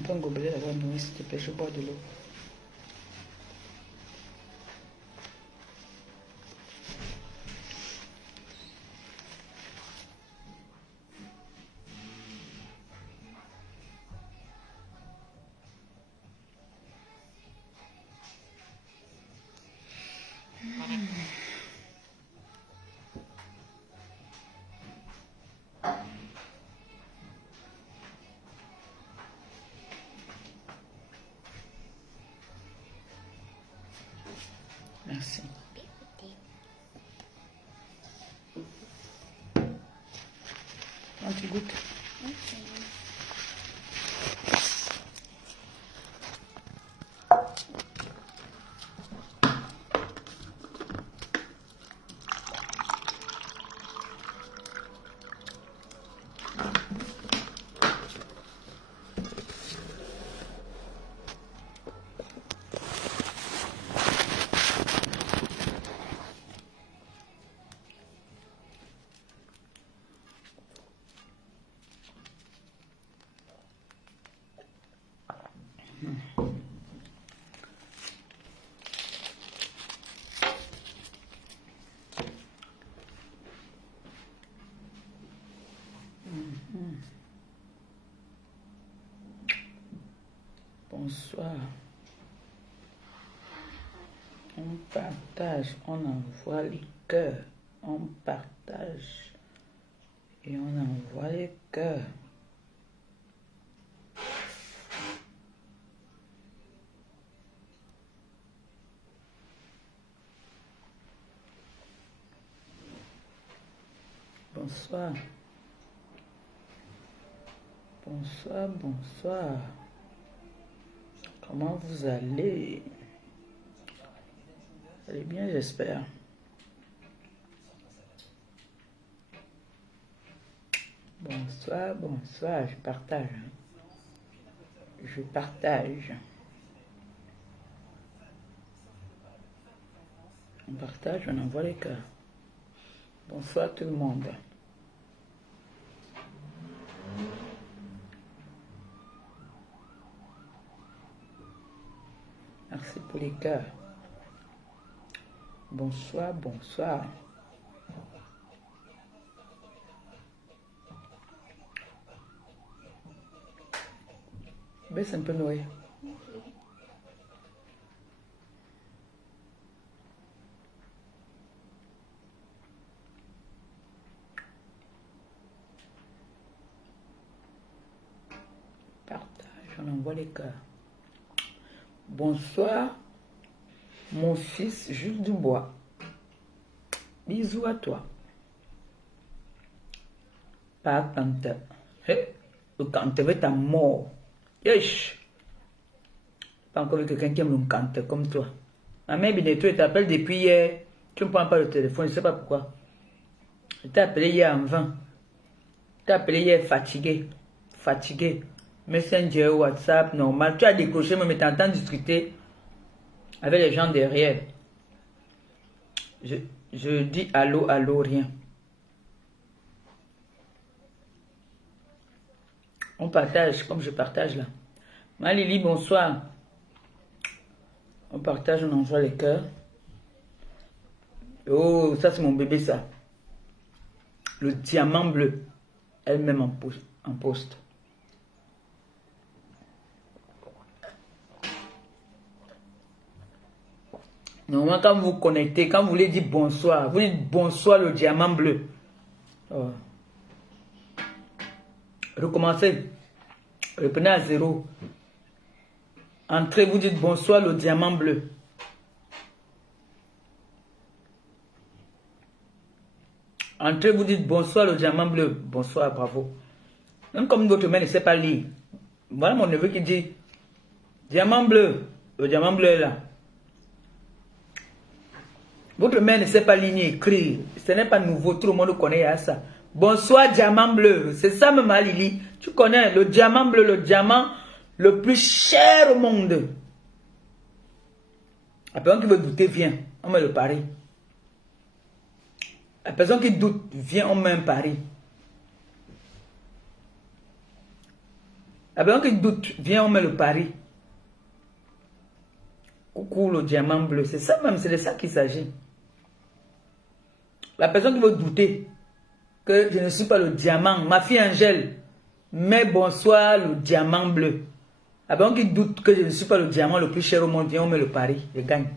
peu un gobelet là-bas, Noé, s'il te plaît, je bois de l'eau. Merci. Quand tu goûtes. Bonsoir. On partage, on envoie les cœurs. On partage et on envoie les cœurs. Bonsoir. Bonsoir, bonsoir. Comment vous allez? Vous allez bien, j'espère. Bonsoir, bonsoir, je partage. Je partage. On partage, on envoie les cœurs. Bonsoir tout le monde. Merci pour les cœurs. Bonsoir, bonsoir. Baisse un peu Noé. Partage, on envoie les cœurs. Bonsoir, mon fils Jules Dubois. Bisous à toi. Pas quand quand tu veux ta mort. Yesh. Pas encore vu quelqu'un qui aime le canteur comme toi. Ma mère Binetou t'appelle depuis hier. Tu ne prends pas le téléphone, je ne sais pas pourquoi. Je t'ai appelé hier en vain. Je t'ai appelé hier fatigué. Fatigué. Messenger, WhatsApp, normal. Tu as décroché, mais tu entends discuter avec les gens derrière. Je dis allô, allô, rien. On partage comme je partage là. Malili, bonsoir. On partage, on envoie les cœurs. Oh, ça c'est mon bébé ça. Le diamant bleu. Elle-même en poste. Normalement, quand vous vous connectez, quand vous voulez dire bonsoir, vous dites bonsoir le diamant bleu. Oh. Recommencez. Reprenez à zéro. Entrez, vous dites bonsoir le diamant bleu. Entrez, vous dites bonsoir le diamant bleu. Bonsoir, bravo. Même comme votre mère ne sait pas lire. Voilà mon neveu qui dit diamant bleu. Le diamant bleu est là. Votre mère ne sait pas lire ni écrire. Ce n'est pas nouveau, tout le monde connaît à ça. Bonsoir diamant bleu. C'est ça même Lili. Tu connais le diamant bleu, le diamant le plus cher au monde. La personne qui veut douter vient. On met le pari. La personne qui doute vient, on met un pari. Ah ben, qui doute, viens, on met le pari. Coucou le diamant bleu. C'est ça même, c'est de ça qu'il s'agit. La personne qui veut douter que je ne suis pas le diamant, ma fille Angèle, mais bonsoir le diamant bleu. Ah ben, qui doute que je ne suis pas le diamant le plus cher au monde, viens, on met le pari, je gagne.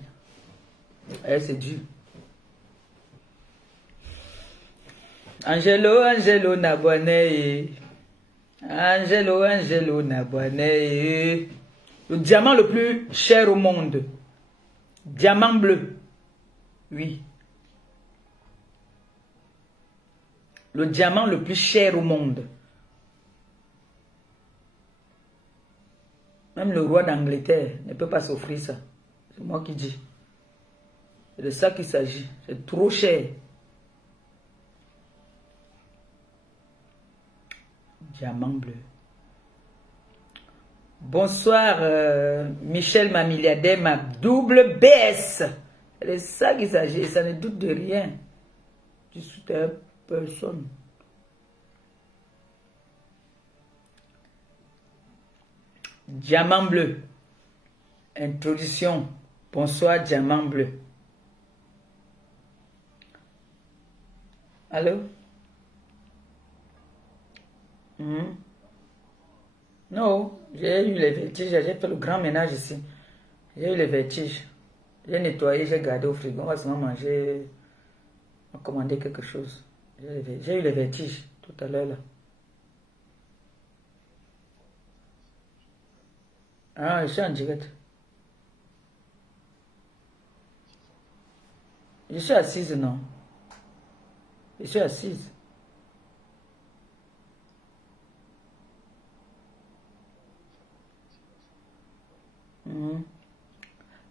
Eh, c'est dur. Angelo, Angelo, Nabouane. Angelo, Angelo, Nabouane. Le diamant le plus cher au monde. Diamant bleu. Oui. Le diamant le plus cher au monde. Même le roi d'Angleterre ne peut pas s'offrir ça. C'est moi qui dis. C'est de ça qu'il s'agit. C'est trop cher. Diamant bleu. Bonsoir, Michel, ma milliardaire, ma double BS. C'est de ça qu'il s'agit. Ça ne doute de rien. Je suis personne. Diamant bleu. Introduction. Bonsoir, diamant bleu. Allô? Non, j'ai eu les vertiges. J'ai fait le grand ménage ici. J'ai eu les vertiges. J'ai nettoyé, j'ai gardé au frigo. On va seulement manger. On va commander quelque chose. J'ai eu les vertiges tout à l'heure là. Ah, je suis en direct. Je suis assise, non? Je suis assise.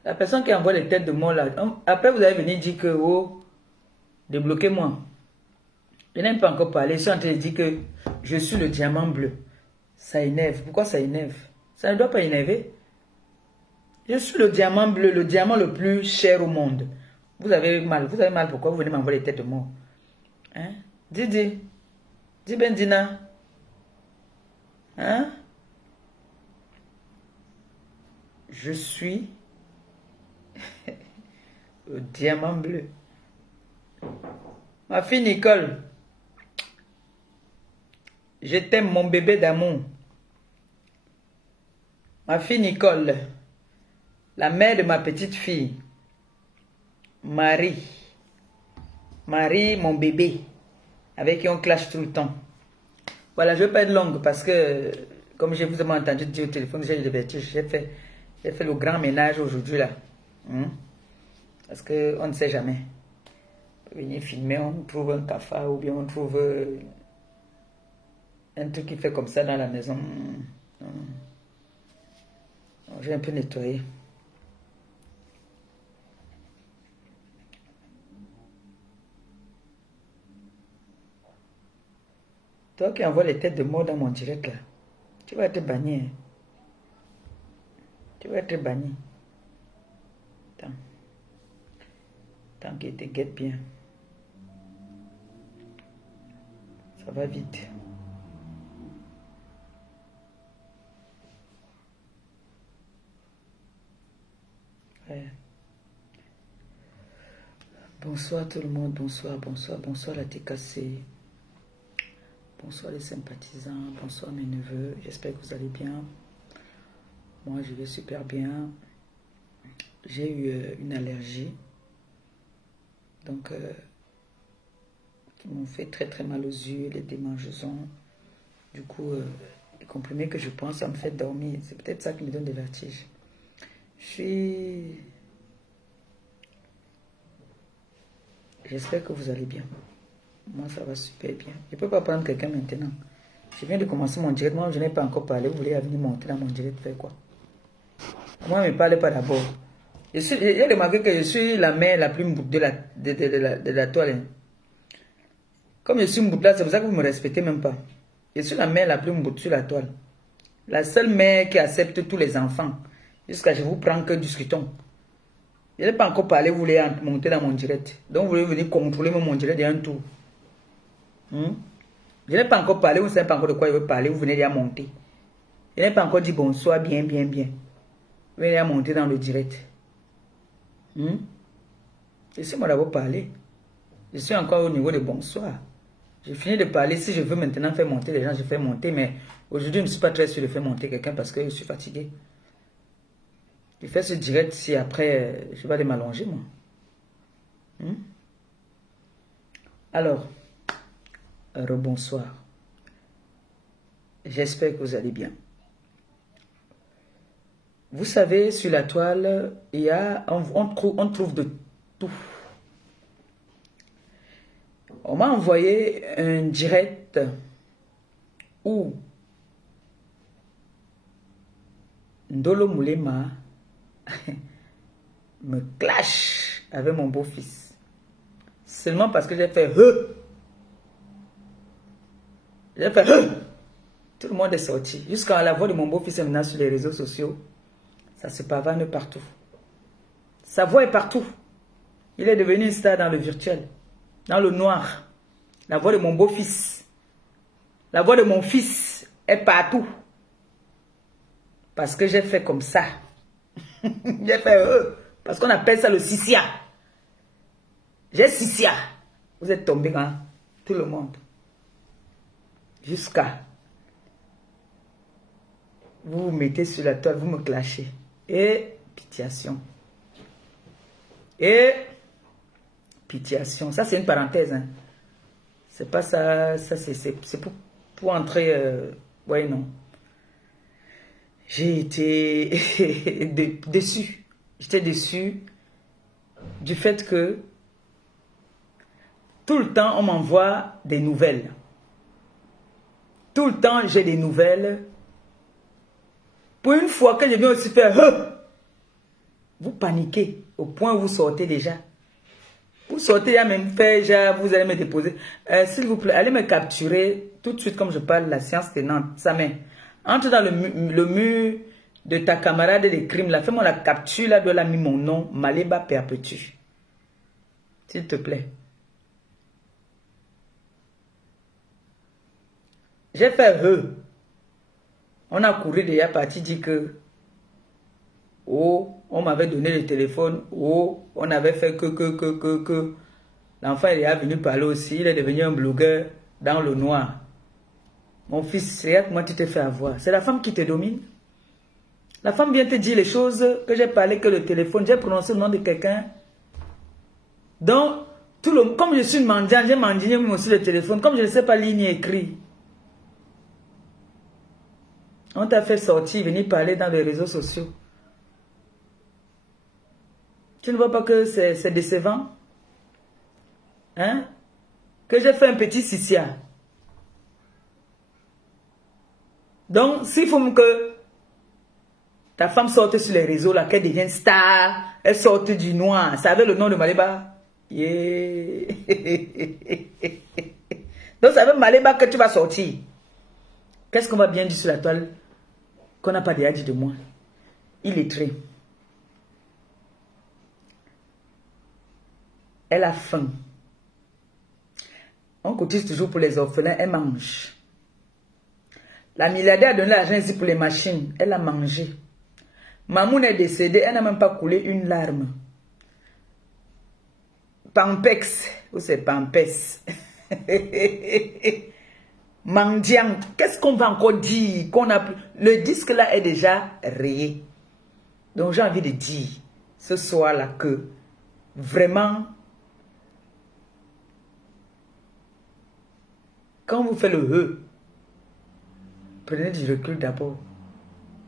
La personne qui envoie les têtes de mort là, après vous allez venir dire que, oh, débloquez-moi. Je n'aime pas encore parler, je suis en train de dire que je suis le diamant bleu. Ça énerve. Pourquoi ça énerve? Ça ne doit pas énerver. Je suis le diamant bleu, le diamant le plus cher au monde. Vous avez mal pourquoi vous venez m'envoyer les têtes de mort? Hein? Dis Bendina. Hein? Je suis le diamant bleu. Ma fille Nicole, je t'aime mon bébé d'amour. Ma fille Nicole, la mère de ma petite fille. Marie, mon bébé, avec qui on clash tout le temps. Voilà, je ne vais pas être longue parce que, comme je vous ai entendu dire au téléphone, j'ai eu des vertiges. J'ai fait le grand ménage aujourd'hui là. Parce qu'on ne sait jamais. On peut venir filmer, on trouve un cafard ou bien on trouve un truc qui fait comme ça dans la maison. J'ai un peu nettoyé. Toi qui envoies les têtes de mort dans mon direct là, tu vas être banni. Tu vas être banni. Tant qu'il te guette bien. Ça va vite. Ouais. Bonsoir tout le monde, bonsoir la TKC. Bonsoir les sympathisants, bonsoir mes neveux, j'espère que vous allez bien. Moi je vais super bien. J'ai eu une allergie. Donc, qui m'ont fait très très mal aux yeux, les démangeaisons. Du coup, les comprimés que je prends, ça me fait dormir. C'est peut-être ça qui me donne des vertiges. J'espère que vous allez bien. Moi, ça va super bien. Je ne peux pas prendre quelqu'un maintenant. Je viens de commencer mon direct. Moi, je n'ai pas encore parlé. Vous voulez venir monter dans mon direct, faire quoi? Moi, ne me parlez pas d'abord. J'ai remarqué que je suis la mère la plus mboute de la toile. Comme je suis mboute là, c'est pour ça que vous ne me respectez même pas. Je suis la mère la plus mboute sur la toile. La seule mère qui accepte tous les enfants. Jusqu'à ce que je vous prends que discutons. Je n'ai pas encore parlé, vous voulez monter dans mon direct. Donc vous voulez venir contrôler mon direct d'un tour. Je n'ai pas encore parlé, vous ne savez pas encore de quoi je veux parler, vous venez déjà monter. Il n'a pas encore dit bonsoir, bien. Il est monté dans le direct. Laissez-moi d'abord parler. Je suis encore au niveau de bonsoir. J'ai fini de parler. Si je veux maintenant faire monter les gens, je fais monter. Mais aujourd'hui, je ne suis pas très sûr de faire monter quelqu'un parce que je suis fatigué. Je fais ce direct si après, je vais aller m'allonger, moi. Alors, rebonsoir. J'espère que vous allez bien. Vous savez, sur la toile, il y a, on trouve de tout. On m'a envoyé un direct où Ndolo Moulema me clash avec mon beau-fils. Seulement parce que j'ai fait J'ai fait Tout le monde est sorti. Jusqu'à la voix de mon beau-fils est maintenant sur les réseaux sociaux. Ça se pavane partout. Sa voix est partout. Il est devenu une star dans le virtuel. Dans le noir. La voix de mon beau-fils. La voix de mon fils est partout. Parce que j'ai fait comme ça. J'ai fait parce qu'on appelle ça le sissia. J'ai sissia. Vous êtes tombés, hein? Tout le monde. Jusqu'à. Vous vous mettez sur la toile, vous me clashez. Et pitiation. Et pitiation. Ça, c'est une parenthèse. Hein. C'est pas ça. Ça, c'est pour entrer. Ouais, non. J'ai été déçu. J'étais déçu du fait que tout le temps, on m'envoie des nouvelles. Tout le temps, j'ai des nouvelles. Pour une fois que je viens aussi faire, vous paniquez au point où vous sortez déjà. Vous sortez, il y a même fait, déjà, vous allez me déposer. S'il vous plaît, allez me capturer tout de suite comme je parle, la science tenante, sa main. Entre dans le mur de ta camarade des crimes, là, fais-moi la capture, là, de la mis mon nom, Maleba Perpétue. S'il te plaît. J'ai fait On a couru déjà parti dit que on m'avait donné le téléphone, on avait fait que. L'enfant il est venu parler aussi, il est devenu un blogueur dans le noir. Mon fils, regarde comment tu t'es fait avoir. C'est la femme qui te domine. La femme vient te dire les choses que j'ai parlé que le téléphone, j'ai prononcé le nom de quelqu'un. Donc, comme je suis une mendiante, j'ai mendié aussi le téléphone, comme je ne sais pas lire ni écrire. On t'a fait sortir, venir parler dans les réseaux sociaux. Tu ne vois pas que c'est décevant? Hein? Que j'ai fait un petit sissia. Donc, s'il faut que ta femme sorte sur les réseaux, là, qu'elle devienne star, elle sorte du noir, ça avait le nom de Maleba. Yeah. Donc, ça veut Maleba que tu vas sortir. Qu'est-ce qu'on va bien dire sur la toile qu'on n'a pas déjà dit de moi? Il est très. Elle a faim. On cotise toujours pour les orphelins, elle mange. La milliardaire a donné l'argent ici pour les machines, elle a mangé. Mamoun est décédée, elle n'a même pas coulé une larme. Pampex, ou c'est Pampes. Mendiant, qu'est-ce qu'on va encore dire qu'on a plus? Le disque là est déjà rayé. Donc j'ai envie de dire ce soir-là que vraiment, quand vous faites le prenez du recul d'abord.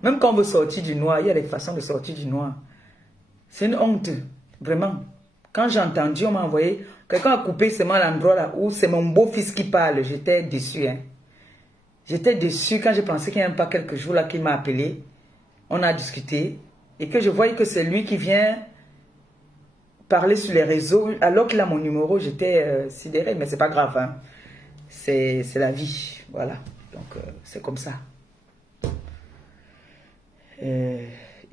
Même quand vous sortez du noir, il y a des façons de sortir du noir. C'est une honte, vraiment. Quand j'ai entendu, on m'a envoyé, quelqu'un a coupé seulement l'endroit là où c'est mon beau-fils qui parle. J'étais déçu. Hein. J'étais déçu quand j'ai pensé qu'il n'y a même pas quelques jours là qu'il m'a appelé. On a discuté. Et que je voyais que c'est lui qui vient parler sur les réseaux. Alors qu'il a mon numéro, j'étais sidéré. Mais c'est pas grave. Hein. C'est la vie. Voilà. Donc c'est comme ça.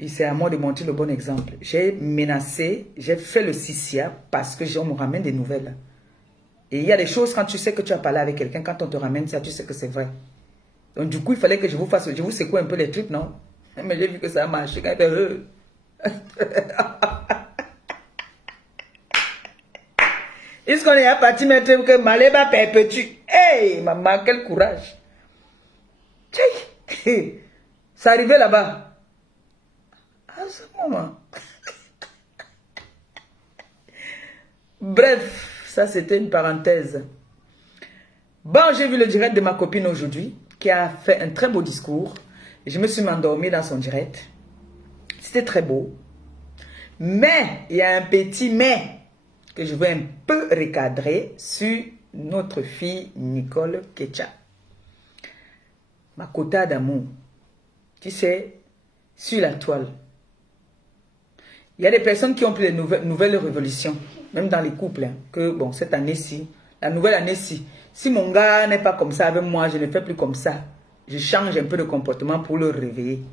C'est à moi de montrer le bon exemple. J'ai menacé, j'ai fait le sissia parce que on me ramène des nouvelles. Et il y a des choses quand tu sais que tu as parlé avec quelqu'un, quand on te ramène ça, tu sais que c'est vrai. Donc du coup, il fallait que je vous secoue un peu les trucs, non? Mais j'ai vu que ça a marché quand il fait... Est-ce qu'on est parti mettre que Maléba perpétue? Hey, maman, quel courage! Ça arrivait là-bas. À ce moment. Bref, ça c'était une parenthèse. Bon, j'ai vu le direct de ma copine aujourd'hui, qui a fait un très beau discours. Je me suis endormie dans son direct. C'était très beau. Mais, il y a un petit mais que je veux un peu recadrer sur notre fille Nicole Ketcha. Ma quota d'amour. Tu sais, sur la toile. Il y a des personnes qui ont pris les nouvelles révolutions, même dans les couples, hein, que bon, cette année-ci, la nouvelle année-ci, si mon gars n'est pas comme ça avec moi, je ne fais plus comme ça. Je change un peu de comportement pour le réveiller.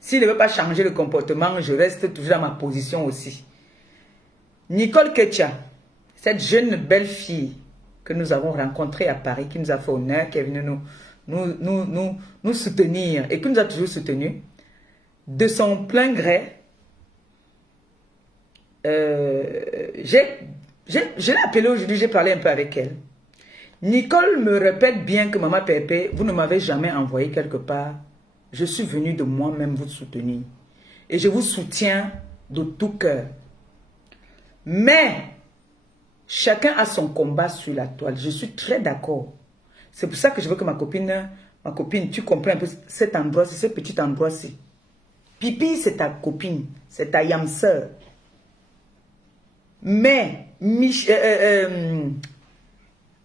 S'il ne veut pas changer de comportement, je reste toujours dans ma position aussi. Nicole Ketcha, cette jeune belle fille que nous avons rencontrée à Paris, qui nous a fait honneur, qui est venue nous soutenir et qui nous a toujours soutenus, de son plein gré, je l'ai appelée aujourd'hui, j'ai parlé un peu avec elle. Nicole me répète bien que Maman Pépé, vous ne m'avez jamais envoyé quelque part. Je suis venue de moi-même vous soutenir. Et je vous soutiens de tout cœur. Mais, chacun a son combat sur la toile. Je suis très d'accord. C'est pour ça que je veux que ma copine, tu comprends un peu cet endroit-ci, ce petit endroit-ci. Pipi, c'est ta copine, c'est ta yam sœur. Mais,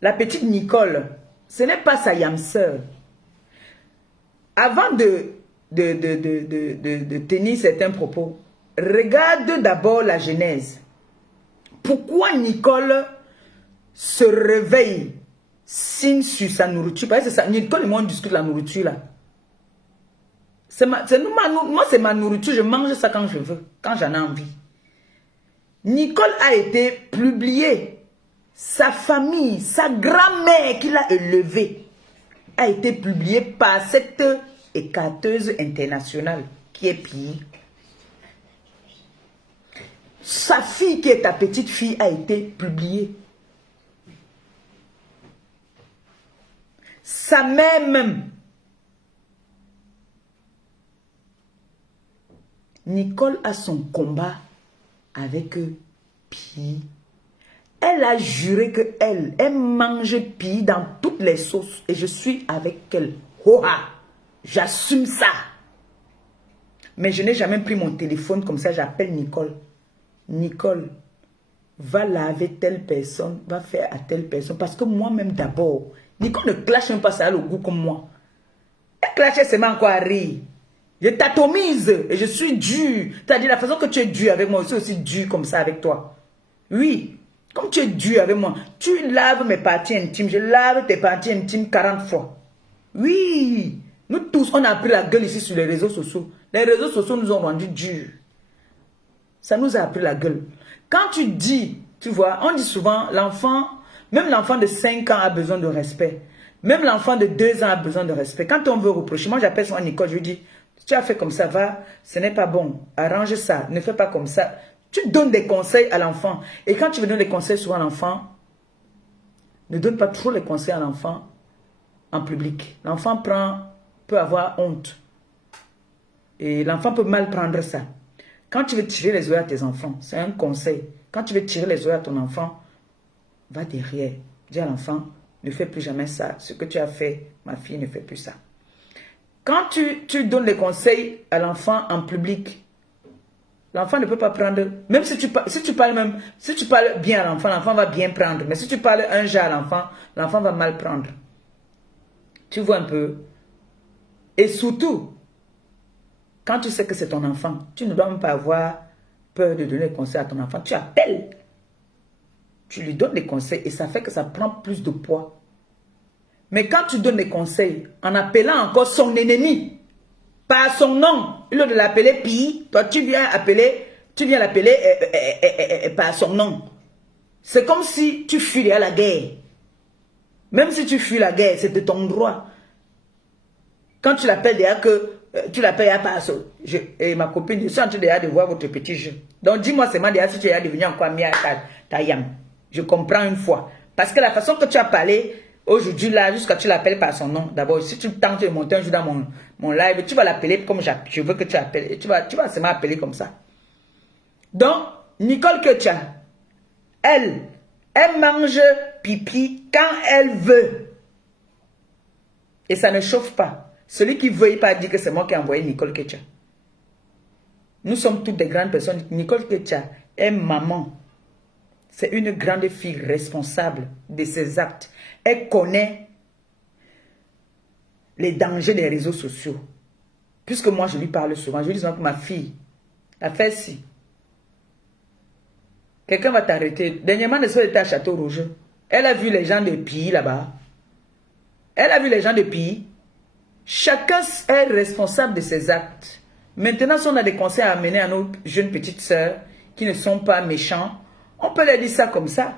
la petite Nicole, ce n'est pas sa yam sœur. Avant de tenir certains propos, regarde d'abord la genèse. Pourquoi Nicole se réveille signe sur sa nourriture? Parce que c'est ça, Nicole et moi on discute la nourriture là. Moi c'est ma nourriture, je mange ça quand je veux, quand j'en ai envie. Nicole a été publiée. Sa famille, sa grand-mère qui l'a élevée a été publiée par cette écarteuse internationale qui est pire. Sa fille qui est ta petite fille a été publiée. Sa mère même. Nicole a son combat avec Pi. Elle a juré qu'elle mange Pi dans toutes les sauces. Et je suis avec elle. Hoha! J'assume ça. Mais je n'ai jamais pris mon téléphone comme ça. J'appelle Nicole. Nicole, va laver telle personne, va faire à telle personne. Parce que moi-même d'abord, Nicole ne clash même pas ça a le goût comme moi. Elle clashait seulement quoi rire. Je t'atomise et je suis dur. C'est-à-dire la façon que tu es dur avec moi, je suis aussi dur comme ça avec toi. Oui, comme tu es dur avec moi, tu laves mes parties intimes, je lave tes parties intimes 40 fois. Oui, nous tous, on a pris la gueule ici sur les réseaux sociaux. Les réseaux sociaux nous ont rendu durs. Ça nous a appris la gueule. Quand tu dis, tu vois, on dit souvent, l'enfant, même l'enfant de 5 ans a besoin de respect. Même l'enfant de 2 ans a besoin de respect. Quand on veut reprocher, moi j'appelle son Nicole, je lui dis, tu as fait comme ça, va, ce n'est pas bon, arrange ça, ne fais pas comme ça. Tu donnes des conseils à l'enfant. Et quand tu veux donner des conseils souvent à l'enfant, ne donne pas trop les conseils à l'enfant en public. L'enfant peut avoir honte. Et l'enfant peut mal prendre ça. Quand tu veux tirer les oreilles à tes enfants, c'est un conseil. Quand tu veux tirer les oreilles à ton enfant, va derrière. Dis à l'enfant, ne fais plus jamais ça. Ce que tu as fait, ma fille, ne fait plus ça. Quand tu donnes des conseils à l'enfant en public, l'enfant ne peut pas prendre. Même si tu parles bien à l'enfant, l'enfant va bien prendre. Mais si tu parles un genre à l'enfant va mal prendre. Tu vois un peu. Et surtout, quand tu sais que c'est ton enfant, tu ne dois même pas avoir peur de donner des conseils à ton enfant. Tu appelles. Tu lui donnes des conseils et ça fait que ça prend plus de poids. Mais quand tu donnes des conseils en appelant encore son ennemi par son nom, au lieu de l'appeler Pi, toi tu viens l'appeler par son nom. C'est comme si tu fuis à la guerre. Même si tu fuis la guerre, c'est de ton droit. Quand tu l'appelles déjà que tu l'appelles à pas et ma copine, je suis en train déjà de voir votre petit jeu. Donc dis-moi seulement déjà si tu es devenu encore mieux ta yam. Je comprends une fois. Parce que la façon que tu as parlé aujourd'hui là, jusqu'à tu l'appelles par son nom. D'abord, si tu tentes de monter un jour dans mon live, tu vas l'appeler comme je veux que tu appelles. Et tu vas seulement appeler comme ça. Donc, Nicole Ketia, elle mange pipi quand elle veut. Et ça ne chauffe pas. Celui qui veut, il pas dire que c'est moi qui ai envoyé Nicole Ketia. Nous sommes toutes des grandes personnes. Nicole Ketia est maman. C'est une grande fille responsable de ses actes. Elle connaît les dangers des réseaux sociaux. Puisque moi, je lui parle souvent. Je lui dis que ma fille a fait ci. Quelqu'un va t'arrêter. Dernièrement, elle était à Château Rouge. Elle a vu les gens de pays là-bas. Elle a vu les gens de pays. Chacun est responsable de ses actes. Maintenant, si on a des conseils à amener à nos jeunes petites sœurs qui ne sont pas méchants, on peut leur dire ça comme ça.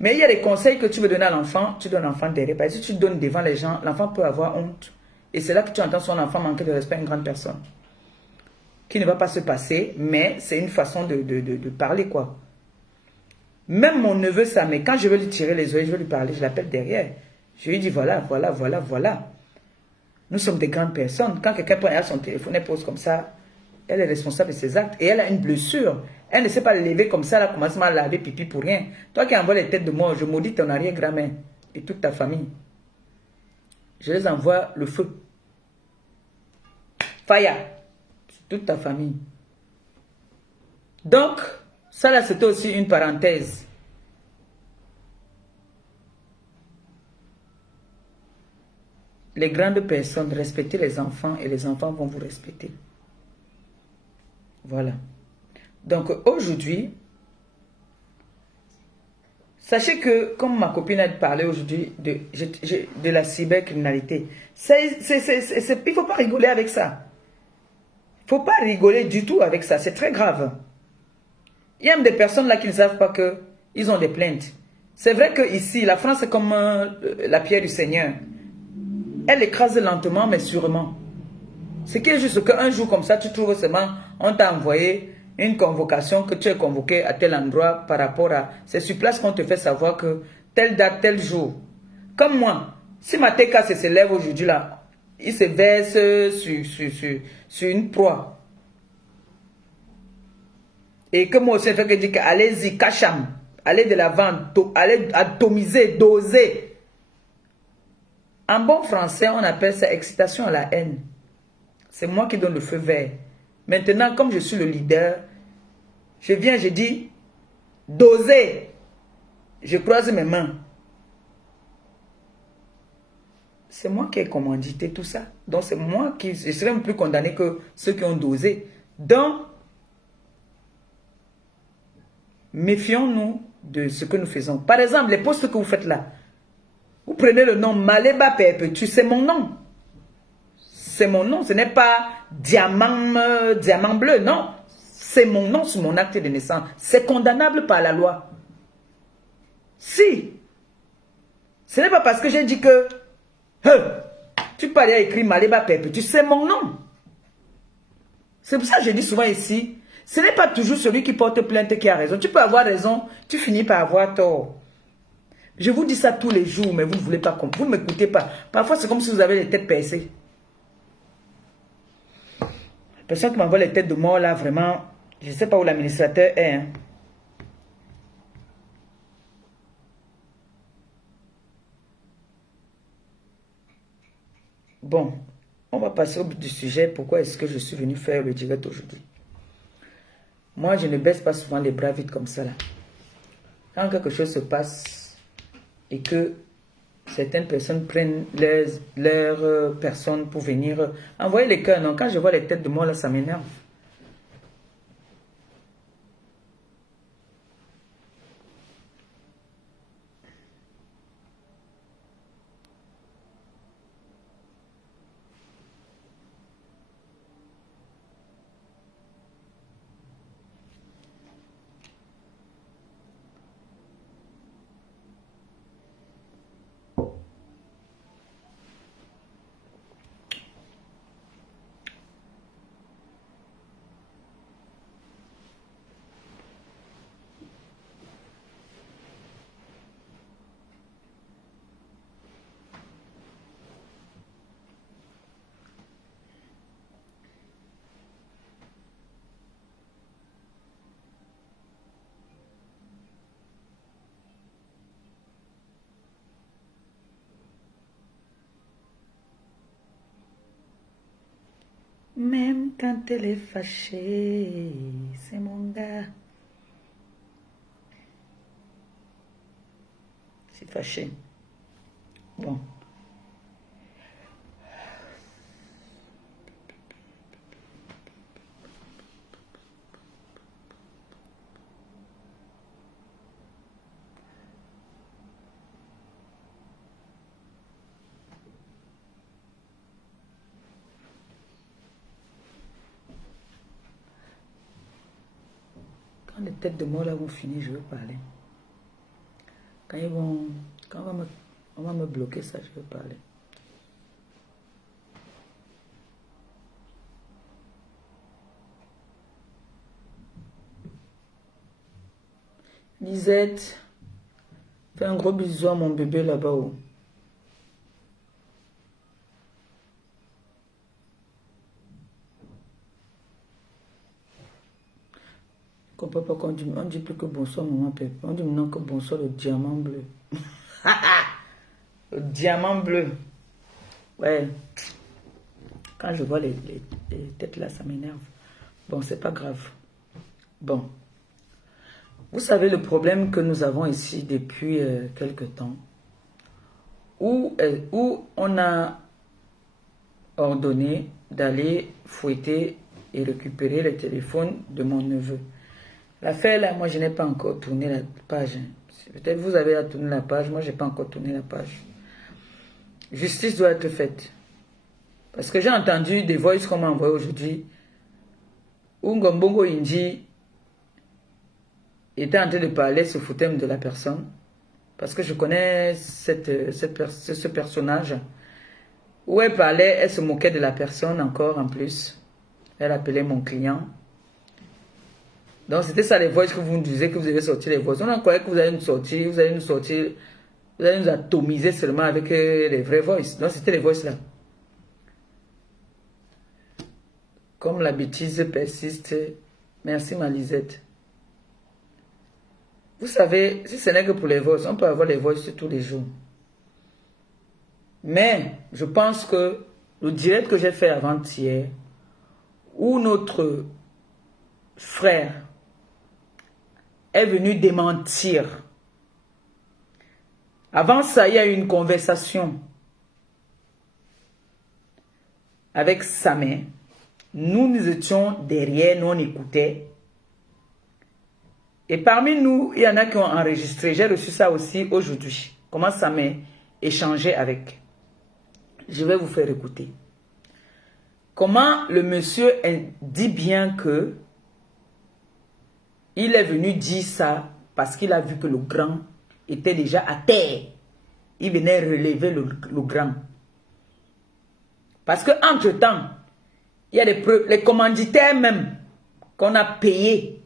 Mais il y a des conseils que tu veux donner à l'enfant, tu donnes l'enfant derrière. Parce que si tu donnes devant les gens, l'enfant peut avoir honte. Et c'est là que tu entends son enfant manquer de respect à une grande personne. Qui ne va pas se passer, mais c'est une façon de parler, quoi. Même mon neveu, ça, mais quand je veux lui tirer les oreilles, je veux lui parler, je l'appelle derrière. Je lui dis, voilà. Nous sommes des grandes personnes. Quand quelqu'un prend son téléphone, elle pose comme ça, elle est responsable de ses actes. Et elle a une blessure. Elle ne sait pas lever comme ça, elle commence à laver pipi pour rien. Toi qui envoies les têtes de mort, je maudis ton arrière-grand-mère et toute ta famille. Je les envoie le feu. Fire. Toute ta famille. Donc, ça là, c'était aussi une parenthèse. Les grandes personnes, respectez les enfants et les enfants vont vous respecter. Voilà. Donc aujourd'hui, sachez que, comme ma copine a parlé aujourd'hui de la cybercriminalité, il ne faut pas rigoler avec ça. Il ne faut pas rigoler du tout avec ça, c'est très grave. Il y a même des personnes là qui ne savent pas qu'ils ont des plaintes. C'est vrai que ici, la France est comme la pierre du Seigneur. Elle écrase lentement mais sûrement. Ce qui est juste qu'un jour comme ça, tu trouves seulement, on t'a envoyé une convocation que tu es convoqué à tel endroit par rapport à... C'est sur place qu'on te fait savoir que telle date, tel jour. Comme moi, si ma TK se lève aujourd'hui là, il se verse sur une proie. Et que moi aussi, je fais que dire que allez-y, cacham, allez de l'avant, allez atomiser, doser. En bon français, on appelle ça excitation à la haine. C'est moi qui donne le feu vert. Maintenant, comme je suis le leader, je viens, je dis, doser. Je croise mes mains. C'est moi qui ai commandité tout ça. Donc, c'est moi qui... Je serai même plus condamné que ceux qui ont dosé. Donc, méfions-nous de ce que nous faisons. Par exemple, les postes que vous faites là. Vous prenez le nom Maléba Perpétue, c'est mon nom. C'est mon nom, ce n'est pas diamant bleu, non. C'est mon nom sur mon acte de naissance. C'est condamnable par la loi. Si. Ce n'est pas parce que j'ai dit que tu peux aller écrire Maléba Perpétue, c'est mon nom. C'est pour ça que je dis souvent ici, ce n'est pas toujours celui qui porte plainte qui a raison. Tu peux avoir raison, tu finis par avoir tort. Je vous dis ça tous les jours, mais vous ne voulez pas comprendre. Vous ne m'écoutez pas. Parfois, c'est comme si vous avez les têtes percées. La personne qui m'envoie les têtes de mort, là, vraiment, je ne sais pas où l'administrateur est. Hein. Bon, on va passer au but du sujet. Pourquoi est-ce que je suis venu faire le direct aujourd'hui? Moi, je ne baisse pas souvent les bras vite comme ça, là. Quand quelque chose se passe et que certaines personnes prennent leurs personnes pour venir envoyer les cœurs, non, quand je vois les têtes de mort, là, ça m'énerve. Même quand elle est fâchée, c'est mon gars. C'est fâché. Bon. Quand les têtes de mort là vont finir, je veux parler. Quand ils vont... Quand on va me bloquer ça, je veux parler. Lisette, fais un gros bisou à mon bébé là-bas. Oh. Je comprends pas qu'on dit, on dit plus que bonsoir maman Pépé. On dit maintenant que bonsoir le diamant bleu. Le diamant bleu. Ouais. Quand je vois les têtes là, ça m'énerve. Bon, c'est pas grave. Bon. Vous savez le problème que nous avons ici depuis quelque temps, où on a ordonné d'aller fouetter et récupérer le téléphone de mon neveu. L'affaire là, moi je n'ai pas encore tourné la page. Peut-être vous avez à tourner la page, moi je n'ai pas encore tourné la page. Justice doit être faite. Parce que j'ai entendu des voices qu'on m'a envoyé aujourd'hui, où Ngombongo Inji était en train de parler, se foutait de la personne. Parce que je connais ce personnage. Où elle parlait, elle se moquait de la personne encore en plus. Elle appelait mon client. Donc c'était ça les voices que vous nous disiez que vous devez sortir les voices. On a croyait que vous allez nous sortir, vous allez nous atomiser seulement avec les vraies voices. Donc c'était les voices là. Comme la bêtise persiste. Merci ma Lisette. Vous savez, si ce n'est que pour les voices, on peut avoir les voices tous les jours. Mais je pense que le direct que j'ai fait avant-hier, où notre frère est venu démentir. Avant ça, il y a eu une conversation avec Samé. Nous étions derrière, nous on écoutait. Et parmi nous, il y en a qui ont enregistré. J'ai reçu ça aussi aujourd'hui. Comment Samé échangeait avec. Je vais vous faire écouter. Comment le monsieur dit bien que il est venu dire ça parce qu'il a vu que le grand était déjà à terre. Il venait relever le grand. Parce que entre-temps, il y a les commanditaires même qu'on a payés.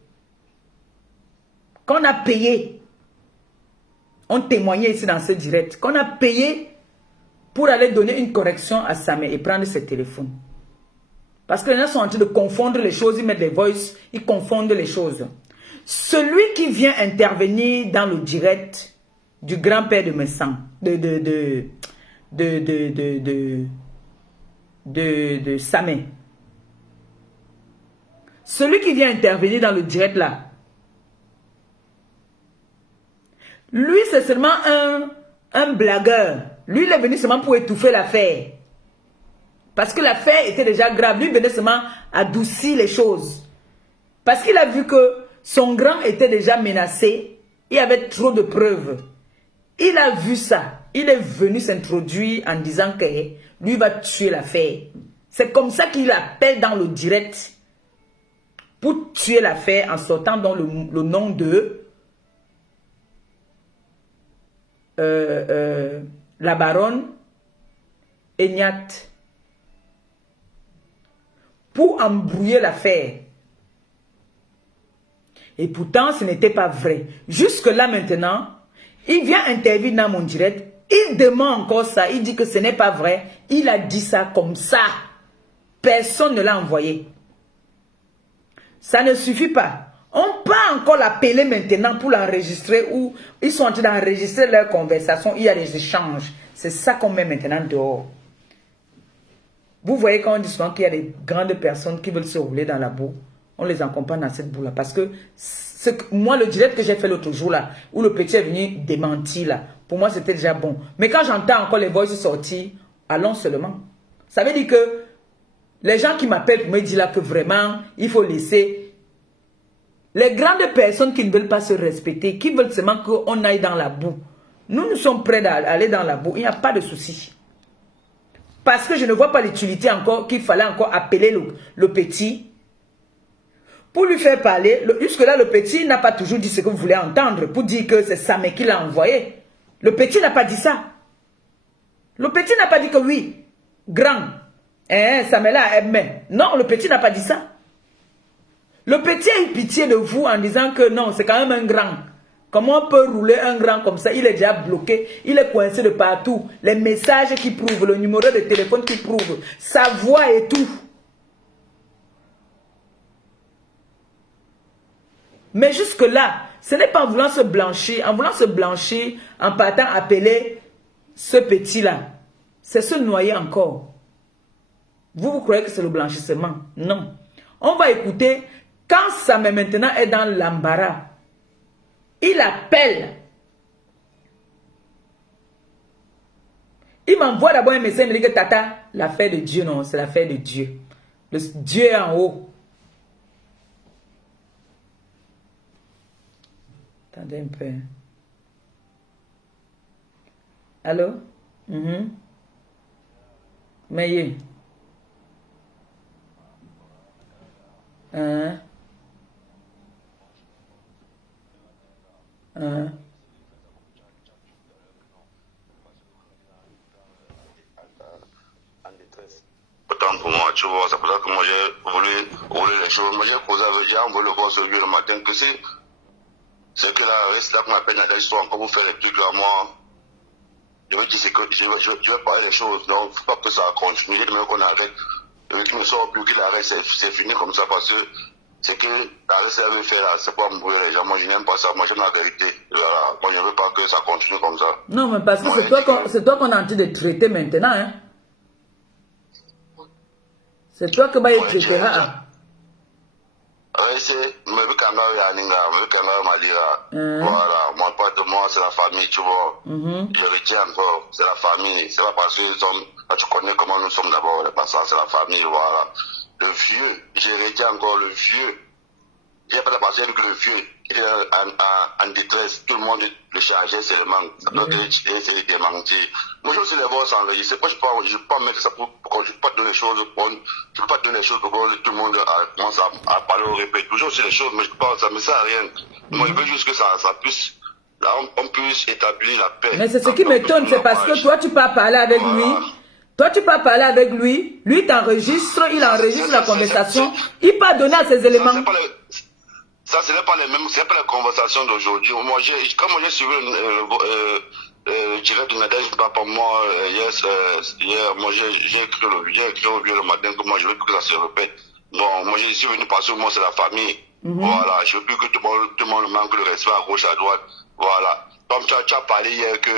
On témoignait ici dans ce direct. Qu'on a payé pour aller donner une correction à Samé et prendre ses téléphones. Parce que les gens sont en train de confondre les choses, ils mettent des voices, ils confondent les choses. Celui qui vient intervenir dans le direct du grand-père de Messan, de Samé. Celui qui vient intervenir dans le direct là, lui c'est seulement un blagueur. Lui il est venu seulement pour étouffer l'affaire. Parce que l'affaire était déjà grave. Lui venait seulement adoucir les choses. Parce qu'il a vu que son grand était déjà menacé. Il y avait trop de preuves. Il a vu ça. Il est venu s'introduire en disant que lui va tuer l'affaire. C'est comme ça qu'il appelle dans le direct pour tuer l'affaire en sortant dans le nom de la baronne Eignat. Pour embrouiller l'affaire. Et pourtant, ce n'était pas vrai. Jusque-là maintenant, il vient intervenir dans mon direct. Il demande encore ça. Il dit que ce n'est pas vrai. Il a dit ça comme ça. Personne ne l'a envoyé. Ça ne suffit pas. On peut encore l'appeler maintenant pour l'enregistrer ou ils sont en train d'enregistrer leur conversation. Il y a des échanges. C'est ça qu'on met maintenant dehors. Vous voyez quand on dit souvent qu'il y a des grandes personnes qui veulent se rouler dans la boue, on les accompagne dans cette boue-là. Parce que, moi, le direct que j'ai fait l'autre jour là, où le petit est venu démentir là, pour moi c'était déjà bon. Mais quand j'entends encore les voices sortir, allons seulement. Ça veut dire que les gens qui m'appellent pour me dire là que vraiment, il faut laisser les grandes personnes qui ne veulent pas se respecter, qui veulent seulement qu'on aille dans la boue. Nous sommes prêts d'aller dans la boue, il n'y a pas de souci. Parce que je ne vois pas l'utilité encore qu'il fallait encore appeler le petit pour lui faire parler. Jusque-là, le petit n'a pas toujours dit ce que vous voulez entendre pour dire que c'est Samé qui l'a envoyé. Le petit n'a pas dit ça. Le petit n'a pas dit que oui, grand, Samé là aimé. Non, le petit n'a pas dit ça. Le petit a eu pitié de vous en disant que non, c'est quand même un grand. Comment on peut rouler un grand comme ça? Il est déjà bloqué, il est coincé de partout. Les messages qui prouvent, le numéro de téléphone qui prouve, sa voix et tout. Mais jusque-là, ce n'est pas en voulant se blanchir, en partant appeler ce petit-là. C'est se noyer encore. Vous croyez que c'est le blanchissement? Non. On va écouter, quand Samé maintenant est dans l'embarras, il appelle. Il m'envoie d'abord un message, il me dit que Tata, l'affaire de Dieu, non, c'est l'affaire de Dieu. Le Dieu est en haut. Attendez un peu. Allô? Mais Autant pour moi, tu vois, c'est pour ça que moi j'ai voulu rouler les choses. Moi j'ai posé avec Jean, on veut le voir ce vieux le matin, que c'est que là, reste là qu'on m'appelle dans l'histoire, encore vous faire les trucs là, moi. Je veux dire, je vais parler des choses, donc faut pas que ça continue, je veux qu'on arrête. Je veux qu'il ne sort plus, qu'il arrête, c'est fini comme ça, parce que c'est que l'arrêt ça veut faire là, c'est pas embrouiller les gens. Moi je n'aime pas ça, moi j'aime la vérité. Voilà. Moi je veux pas que ça continue comme ça. Non, mais parce que c'est toi qu'on est en train de traiter maintenant, hein. C'est toi que va y traiter, hein. Voilà, moi pas de moi, c'est la famille, tu vois. Je retiens encore, c'est la famille. C'est pas parce que tu connais comment nous sommes d'abord, les passants, c'est la famille, voilà. Le vieux, je retiens encore le vieux. J'ai pas la passion avec le vieux, il est en détresse, tout le monde le chargeait seulement. Ça doit essayer de mentir. Moi, je aussi les voix s'enregistrer. Moi, je ne peux pas mettre ça pour je ne peux pas donner les choses je peux pas donner les choses pour que tout le monde commence à parler au répète. Toujours aussi les choses, mais je peux pas, ça me sert à rien. Moi, je veux juste que ça puisse, là, on puisse établir la paix. Mais c'est ce qui m'étonne, c'est parce que toi, tu peux parler avec lui. Toi, tu peux parler avec lui. Lui, t'enregistre, il enregistre la conversation. Il peut donner à ses éléments. Ça, ce n'est pas les mêmes, c'est pas la conversation d'aujourd'hui. Moi, comme j'ai suivi le direct de Nadège, papa, moi, hier, moi, j'ai écrit au vieux le matin que moi, je veux que ça se répète. Bon, moi, je suis venu parce que moi, c'est la famille. Voilà, je veux plus que tout le monde manque le respect à gauche, à droite. Voilà. Comme tu as parlé hier que...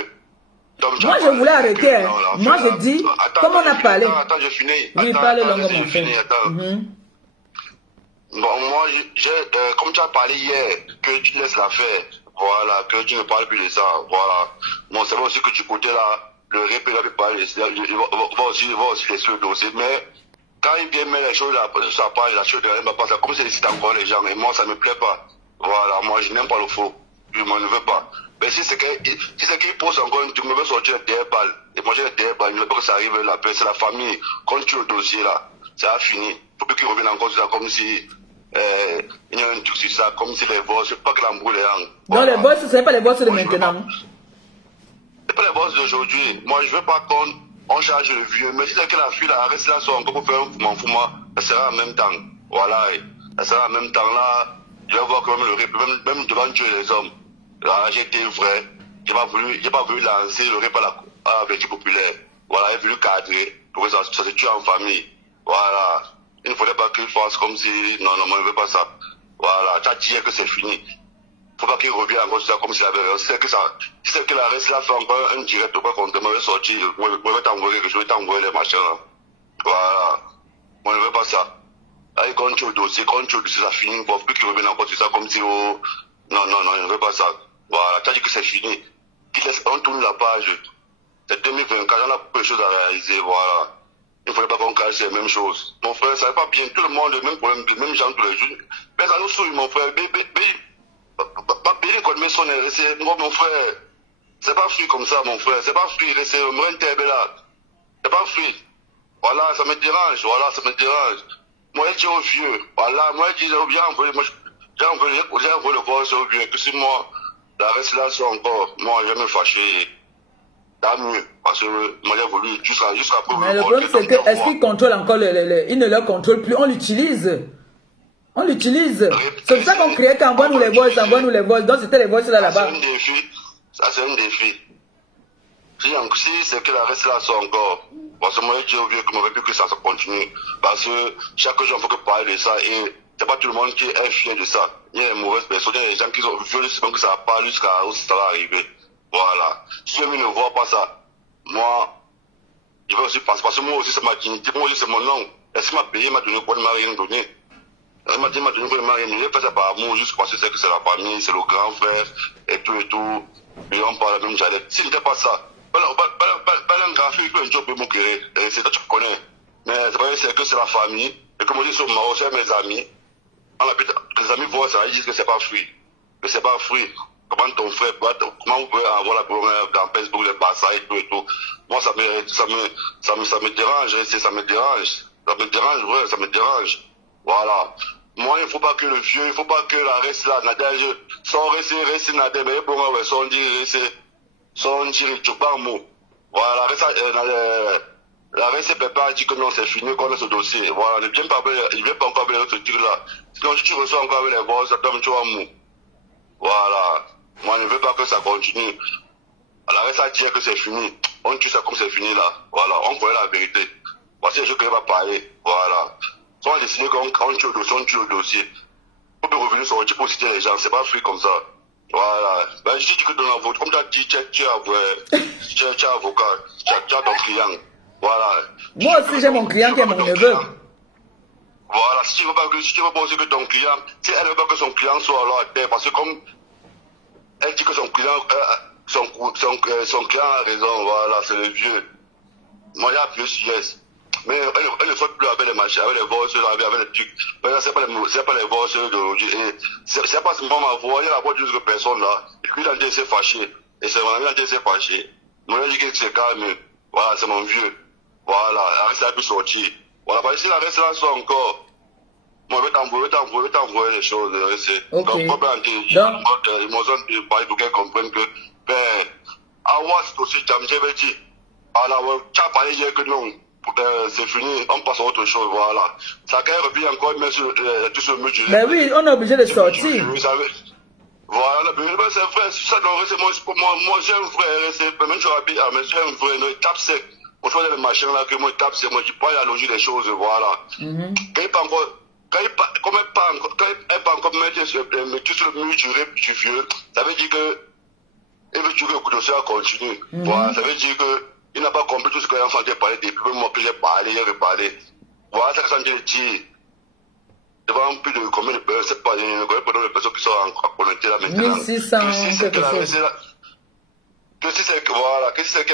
Moi, je voulais arrêter. Moi, je dis, comme on a parlé. Attends, je finis. Oui, parle longuement. Bon, moi, comme tu as parlé hier, que tu laisses l'affaire, voilà, que tu ne parles plus de ça, voilà. Bon, c'est vrai aussi que du côté là, le répé va parler, il va aussi laisser le dossier, mais quand il vient mettre les choses là, ça parle, la chose de rien va passer, comme c'est ici encore les gens, et moi ça ne me plaît pas. Voilà, moi je n'aime pas le faux, je ne veux pas. Mais si c'est qu'il pose encore une, tu me veux sortir les derrière balles, et manger les derrière balles, il ne veut pas que ça arrive là, c'est la famille, quand tu le dossier là, ça a fini. Il ne faut plus qu'il revienne encore sur ça comme si. Il y a un truc sur ça, comme si les boss, c'est pas que l'embrouille les gens. Non, les boss, ce n'est pas les boss de maintenant. C'est pas les boss d'aujourd'hui. Moi, je veux pas qu'on charge le vieux. Mais si c'est que la fille là, reste là, soit encore pour faire un fuma, ça sera en même temps. Voilà, ça sera en même temps là. Je vais voir quand même le rap, même devant Dieu et les hommes. Là, j'ai été vrai. J'ai pas voulu lancer le rap à la vertu populaire. Voilà, j'ai voulu cadrer pour que ça se tue en famille. Voilà. Il ne faudrait pas qu'il fasse comme si, non, moi je ne veux pas ça. Voilà, tu as dit que c'est fini. Il ne faut pas qu'il revienne encore sur ça comme s'il avait rien. Si c'est que la reste là fait encore un direct, ou pas contre moi, je vais sortir, je vais t'envoyer quelque chose, je vais t'envoyer les machins là. Voilà. Moi, je ne veux pas ça. Là, quand tu es au dossier, ça finit. Pour plus qu'ils reviennent encore sur ça comme si, oh, non, je ne veux pas ça. Voilà, tu as dit que c'est fini. On tourne la page. C'est 2024, on a peu de choses à réaliser, voilà. Il ne fallait pas qu'on cache les mêmes choses. Mon frère, ça n'est pas bien. Tout le monde, les mêmes problèmes, les mêmes gens tous les jours. Mais ça nous souille, mon frère. Pas payer comme mon frère. C'est pas fluide comme ça, mon frère. C'est pas fluide. C'est là. C'est pas fluide. Voilà, ça me dérange. Voilà, ça me dérange. Moi, je suis au vieux. Voilà, moi, je dis, bien, on peut le voir sur le vieux. Que si moi, la restauration encore, moi, je vais me fâcher. Tant mieux. Parce que moi, j'ai voulu jusqu'à preuve. Mais le problème, c'est que, est-ce qu'il contrôle encore il ne le contrôle plus. On l'utilise. On l'utilise. C'est pour ça qu'on criait qu'envoie-nous les voices, envoie-nous les voices. Donc, c'était les voices là-bas. C'est un défi. Ça, c'est un défi. Si c'est que la restauration encore, parce que moi, je dis au vieux que moi, que ça continue. Parce que chaque jour, il faut que parler de ça. Et c'est pas tout le monde qui est fier de ça. Il y a des mauvaises personnes, il y a des gens qui veulent que ça parle jusqu'à où ça va arriver. Voilà. Si eux ne voient pas ça, moi, je vais aussi passer. Parce que moi aussi, c'est ma dignité. Moi aussi, c'est mon nom. Est-ce qu'il m'a payé, il m'a donné quoi, il m'a rien donné. Il m'a donné quoi, il m'a rien donné. Il a fait ça par amour, juste parce que c'est la famille, c'est le grand frère, et tout. Et on parle la même dialecte. Si n'était pas ça, pas un grand frère, il peut un job me créer. C'est ça, tu connais. Mais c'est pas c'est que c'est la famille. Et comme on dit sur le Maroc, c'est mes amis. Les amis voient ça, ils disent que c'est pas fruit. Que c'est pas fruit. Comment ton frère, comment vous pouvez avoir la problème dans Facebook, les passages et tout. Moi, ça me dérange, ça me dérange. Ça me dérange, ouais, ça me dérange. Voilà. Moi, il ne faut pas que le vieux, il ne faut pas que la reste là, Nadège, sans rester Nadège, mais bon, ouais, sans dire, tu pas un mot. Voilà, la reste Pépin dit que non, c'est fini, qu'on a ce dossier. Voilà, il ne vient pas encore avec ce tir-là. Sinon, si tu reçois encore avec les voix, ça tombe, tu vas mou. Voilà. Moi, je ne veux pas que ça continue. La reste à dire que c'est fini. On tue ça comme c'est fini là. Voilà, on connaît la vérité. Voici les choses que je vais parler. Voilà. Si on a décidé qu'on tue le dossier, on peut revenir sur le type pour citer les gens. C'est pas free comme ça. Voilà. Ben, je dis que dans la vote, comme tu as dit, tu es avocat, tu as ton client. Voilà. Moi aussi, j'ai mon client qui est mon neveu. Voilà, si tu veux pas aussi que ton client, si elle ne veut pas que son client soit alors à terre, parce que comme elle dit que son client a raison, voilà, c'est le vieux. Moi, il y a plus yes. Mais elle ne fait plus avec les machins, avec les voices, avec les trucs. Mais là, c'est pas les voices d'aujourd'hui. C'est pas seulement ma voix, il y a la voix d'une autre personne là. Et puis, il a dit s'est fâché. Et c'est mon ami, il a dit s'est fâché. Moi, il a dit que c'est calme. Voilà, c'est mon vieux. Voilà, la reste a pu sortir. Voilà, parce que si la reste là soit encore, moi, je vais t'envoyer les choses. Ok. Donc, ils m'ont parlé pour qu'elles comprennent que, ben, à moi, c'est aussi, j'avais dit, alors, tu as parlé hier que non, c'est fini, on passe à autre chose, voilà. Ça quand même revient encore, mais tout ce mur du Ben oui, on est obligé de sortir. Voilà, c'est vrai, ça, moi, j'ai un frère, même sur la BA, mais j'ai un frère, il tape sec. On fait les machins là, que moi, il tape sec, moi, je pas la logique des choses, voilà. Quand il pas encore, quand elle pas encore mettre sur le mur du vieux, ça veut dire que il veut dire que le dossier continue. Voilà, ça veut dire que il n'a pas compris tout ce que l'enfant a parlé depuis moi que j'ai parlé, j'ai reparlé. Voilà, c'est ce que je dis. Devant plus de combien de personnes, c'est pas de personnes qui sont encore connectées là maintenant. 1600, quelque chose. Que si c'est que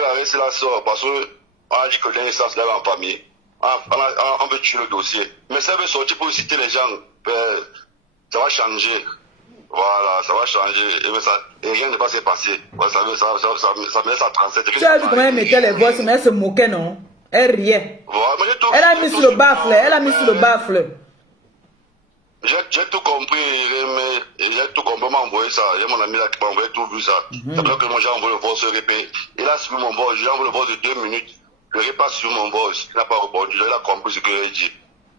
la reste là sort, parce qu'on a dit que l'instance instance là en famille. On veut tuer le dossier. Mais ça veut sortir pour citer les gens. Ça va changer. Voilà, ça va changer. Et rien ne va se passer. Ouais, ça me laisse à 37. Tu as vu comment elle mettait les voix, mais elle se moquait, non? Elle riait. Voilà, elle a mis sur le baffle. Elle a mis sur le baffle. J'ai tout compris, j'ai tout compris, m'a envoyé ça. Il y a mon ami là qui m'a envoyé tout vu ça. C'est vrai que moi j'ai envoyé le voice sur répé. Il a suivi mon voice, j'ai envoyé le voice de 2 minutes. Le repas sur mon boss, il n'a pas répondu, il a compris ce que j'ai dit.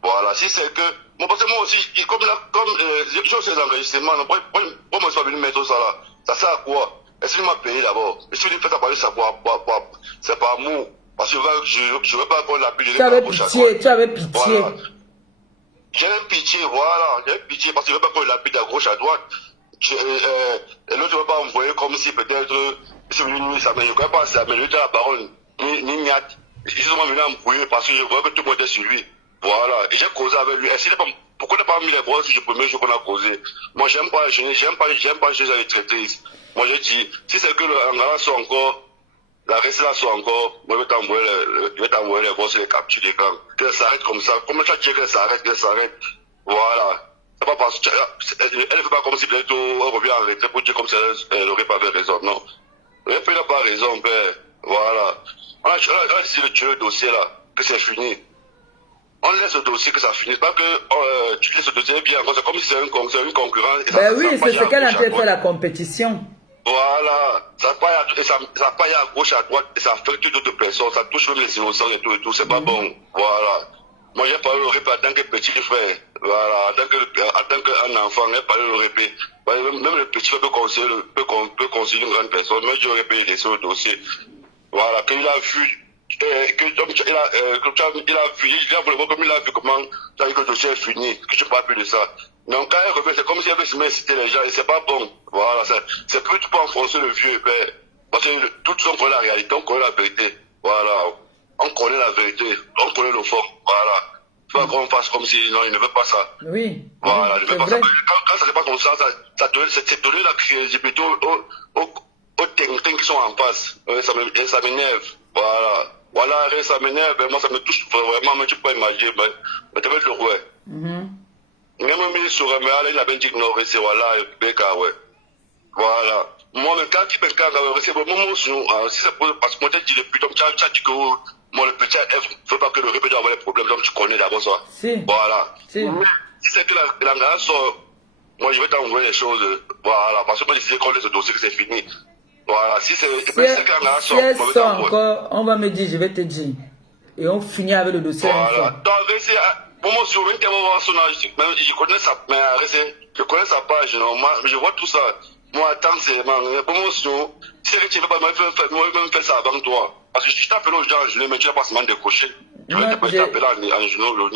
Voilà, si c'est que, parce que moi aussi, comme je sais l'enregistrement, pour moi, je suis venu mettre ça là, ça sert à quoi? Est-ce qu'il m'a payé d'abord? Est-ce qu'il fait parler ça pour c'est pas amour? Parce que je ne veux pas qu'on l'appelle. Tu avais pitié, tu avais pitié. Voilà. J'ai pitié, voilà, j'ai pitié, parce que je ne veux pas qu'on l'appelle à gauche, à droite. Et l'autre ne veut pas envoyer comme si peut-être, ça ne me connaît pas ça, mais lui, la parole, ni miat. ils sont venus embrouiller parce que je vois que tout le monde était sur lui. Voilà. Et j'ai causé avec lui. Pourquoi tu n'as pas mis les bras sur le premier jour qu'on a causé? Moi, j'aime pas les choses à les traiter. Moi, je dis, si c'est que l'Angara soit encore, la reste là soit encore, moi, je vais t'envoyer les bras sur les captures des camps. Que ça s'arrête comme ça. Comment tu as dit que ça s'arrête? Voilà. C'est pas parce que, elle ne fait pas comme si bientôt on revient en retrait pour dire comme si elle n'aurait pas fait raison. Non. Elle n'a pas raison, père. Voilà. On a décidé de tuer le dossier là, que c'est fini. On laisse le dossier que ça finisse. Pas que tu laisses le dossier bien. C'est comme si c'est une concurrence. Ben oui, c'est ce qu'elle a fait la compétition. Voilà. Ça paille à gauche, à droite, et ça affecte d'autres personnes. Ça touche même les innocents et tout. C'est pas bon. Voilà. Moi, j'ai parlé au répé en tant que petit frère. Voilà. En tant qu'un enfant, j'ai parlé au répé. Même le petit frère peut conseiller une grande personne. Mais je répé laisser le dossier. Voilà. Qu'il a vu. Il a vu comment le dossier est fini, que je ne parle plus de ça. Donc quand elle revient, c'est comme si elle veut citer les gens et c'est pas bon. Voilà, c'est plus tu peux enfoncer le vieux père. Parce que tout le monde connaît la réalité, on connaît la vérité. Voilà. On connaît la vérité, on connaît le fond. Voilà. Il faut qu'on fasse comme si non, il ne veut pas ça. Oui. Voilà, il ne veut pas ça. Quand ça n'est pas comme ça, c'est donner la crédibilité aux techniciens qui sont en face. Et ça m'énerve. Voilà. Voilà, ça m'énerve, moi ça me touche vraiment, mais tu peux imaginer, mais tu vas être le roi. Même il serait, mais il a bien dit non, c'est voilà, ouais. Voilà. Moi, même quand tu peux c'est vraiment si c'est parce que moi, tu dis le putain, tu as dit que moi, le petit, il faut pas que le répète avoir les problèmes, donc tu connais d'abord ça. Si. Voilà. Si. Mais si c'est que la sort, moi, je vais t'envoyer les choses, voilà, parce que moi, je sais qu'on laisse ce dossier que c'est fini. Voilà, si elle sort encore, on va me dire, je vais te dire. Et on finit avec le dossier. Voilà. Donc, moi, je connais sa, je connais sa page, je vois tout ça. Moi, attends, c'est promotion. Si tu ne veux pas me faire ça avant toi. Parce que je t'appelle aux gens en genou, mais tu n'as pas seulement décoché. Je vais t'appeler en genou.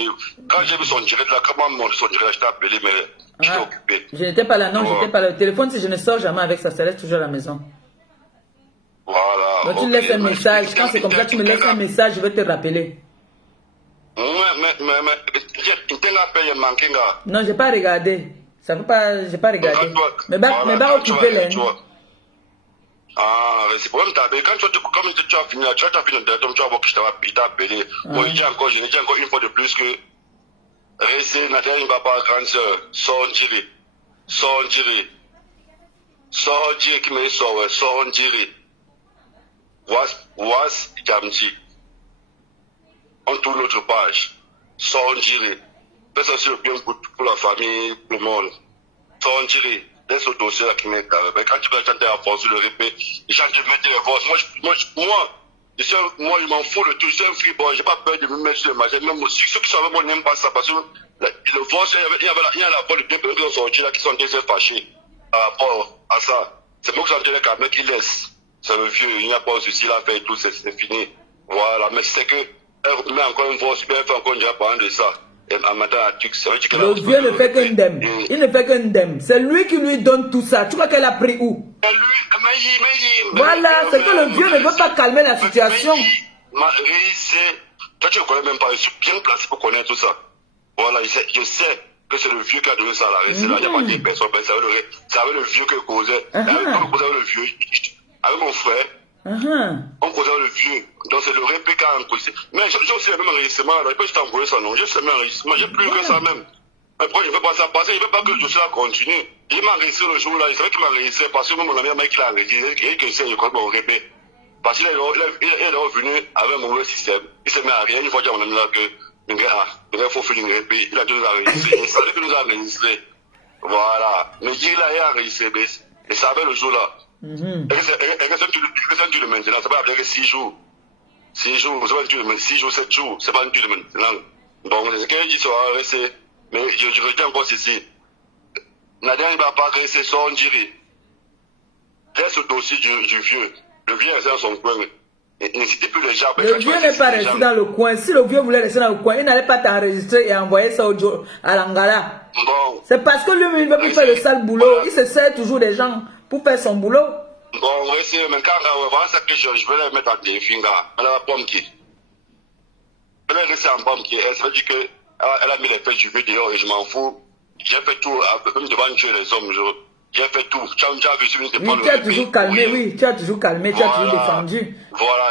Quand j'ai vu son direct là, comment son direct là, je t'ai appelé, mais j'étais occupé. Je n'étais pas là, non, j'étais pas là. Le téléphone, si je ne sors jamais avec ça, ça reste toujours à la maison. Voilà. Donc tu laisses un message. Quand c'est comme ça, tu me laisses un message, je vais te rappeler. Non, j'ai pas regardé. Ça veut pas, j'ai pas regardé. Mais va occuper les. Ah, c'est pour même t'appeler. Quand comme tu as fini, tu as fini de tu vas voir que je t'ai appelé. Moi, je dis encore une fois de plus que rester, Nathalie, papa, grande soeur, sortir, qui me sort, sortir. Was Jamti. On tourne l'autre page. Sortir. Fais ça sur le bien pour la famille, pour le monde. Sortir. Laisse le dossier là qui m'est carré. Quand tu vas chanter à force, le répète, les gens te mettent les voix. Moi, je m'en fous de tout. Je suis un freeboy. J'ai pas peur de me mettre sur le marché. Même ceux qui sont avec moi n'aiment pas ça. Parce que le voix, il y a la voix de bien qui sont sortis là, qui sont déjà fâchés par rapport à ça. C'est moi qui sont les caméras qui laissent. C'est le vieux, il n'y a pas de souci, il a fait tout, c'est fini. Voilà, mais c'est que, elle met encore une fois, elle fait encore une fois parlant de ça. En mettant la tuque, c'est vrai que le vieux ne fait qu'un dème. Il ne fait qu'un dème. C'est lui qui lui donne tout ça. Tu crois qu'elle a pris où? Voilà, c'est que le vieux ne veut pas calmer la situation. Toi, tu ne connais même pas, je suis bien placé pour connaître tout ça. Voilà, je sais que c'est le vieux qui a donné ça à la récit. Il n'y a pas de personne, c'est avec le vieux que causait. Quand on causait avec le vieux, avec mon frère, on causait avec le vieux. Donc c'est le répé qui a enregistré. Mais j'ai aussi le même enregistrement. Je peux juste envoyer ça, non? J'ai ce même enregistrement. J'ai plus que ça même. Mais pourquoi je ne veux pas ça passer? Je ne veux pas que le dossier continue. Il m'a enregistré le jour là. Il savait qu'il m'a enregistré parce que mon ami mec l'a enregistré. Et que c'est, je connais mon répé. Parce qu'il est revenu avec un mauvais système. Il se met à rien. Une fois qu'il y a mon ami là que, il faut finir le répé. Il a dû nous enregistrer. Il savait qu'il nous a enregistré. Voilà. Mais il a enregistré. Et ça avait le jour là. Et que tu le maintenant, ça va avec 6 jours. 6 jours, c'est pas une de 6 jours, 7 jours, c'est pas une de maintenant. Donc, c'est ce qu'il dit, ça va rester. Mais je retiens encore ceci. Nadia ne va pas rester sans dire. Laisse le dossier du vieux. Le vieux est dans son coin. N'hésitez plus les gens. Le vieux n'est pas resté dans le coin. Si le vieux voulait rester dans le coin, il n'allait pas t'enregistrer et envoyer ça à l'Angara. Bon. C'est parce que lui, il veut plus faire le sale boulot. Il se sert toujours des gens pour faire son boulot. Bon, oui, c'est mais quand voilà ça que je vais les mettre en défi, là. À la pomme qui. Elle est restée en bas, ça veut dire qu'elle a mis les fesses du vieux dehors et je m'en fous. J'ai fait tout, même devant Dieu les hommes, j'ai fait tout. Tu as vu, oui, tu as toujours calmé, oui, tu as toujours calmé, tu as toujours défendu. Voilà,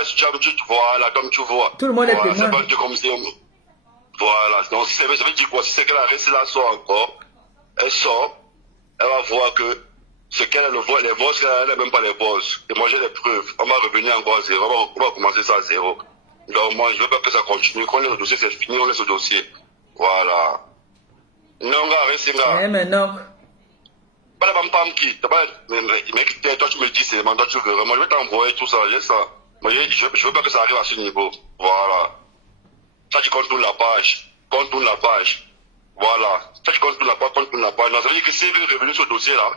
voilà, comme tu vois. Tout le monde est témoin. témoin. C'est pas comme si, voilà, donc ça veut dire quoi? Si c'est qu'elle a resté là, sort encore, elle sort, elle va voir que ce qu'elle a, les bosses, elle n'a même pas les bosses. Et moi j'ai les preuves. On va revenir encore à zéro, on va commencer ça à zéro. Donc moi je ne veux pas que ça continue. Quand le dossier c'est fini, on laisse le dossier. Voilà. Non, gars, reste là. Mais non. Pas la femme qui, mais toi tu me dis, c'est mandat, tu veux vraiment, je vais t'envoyer tout ça, j'ai ça. Mais je veux pas que ça arrive à ce niveau. Voilà. Ça, tu contournes la page. Contourne la page. Voilà. Ça, tu contournes la page, contourne la page. Non, ça veut dire que si elle veut revenir sur le dossier là,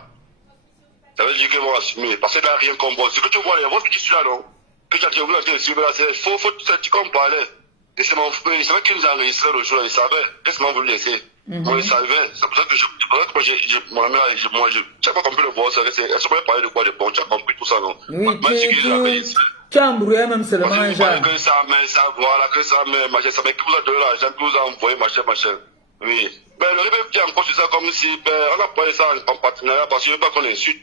ça veut dire qu'ils vont assumer. Parce qu'elle n'a rien comme bon. Ce que tu vois, les voix qui sont là, non? Que tu as voulu entrer suivre là, c'est faux, tu comme parlais. Et c'est mon frère, il savait qu'il nous a enregistré le jour là, il savait. Qu'est-ce qu'il m'a voulu laisser? Moi, il savait. C'est pour ça que mon ami, moi, tu n'as pas compris le boss, elle se pouvait parler de quoi de bon, tu as compris tout ça, non? Oui, tu as embrouillé même seulement un genre. Que ça, mais ça, voilà, que ça, mais machin, ça, mais qui vous a donné l'argent, qui vous a envoyé, machin. Oui. Ben, le rébé vient encore sur ça comme si, ben, on a parlé ça en partenariat parce que je veux pas qu'on insulte.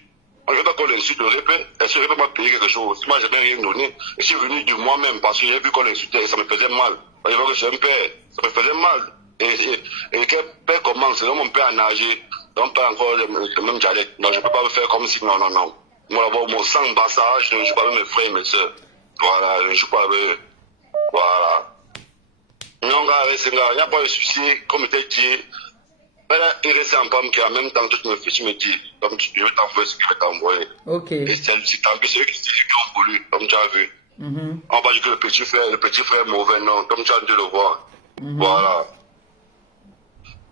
On ne veut pas qu'on insulte le répé. Est-ce que le répé m'a payé quelque chose? Moi, j'ai bien rien donné. Et je suis venu de moi-même parce que j'ai vu qu'on l'insultait et ça me faisait mal. Il faut que j'ai un père. Ça me faisait mal. Et quel père commence, mon père a nagé. Donc, pas encore le même dialecte. Non, je ne peux pas me faire comme si, non. Moi, avoir mon sang bassa, je ne joue pas avec mes frères et mes soeurs. Voilà, je ne joue pas avec eux. Voilà. Non, gars, il n'y a pas de souci, comme je t'ai dit. Il reste en pomme qui en même temps tu me dis, comme je vais t'envoyer ce que je vais t'envoyer. Ok. Et c'est tant pis, c'est eux qui ont voulu, comme tu as vu. On va dire que le petit frère est mauvais, non, comme tu as dû le voir. Voilà.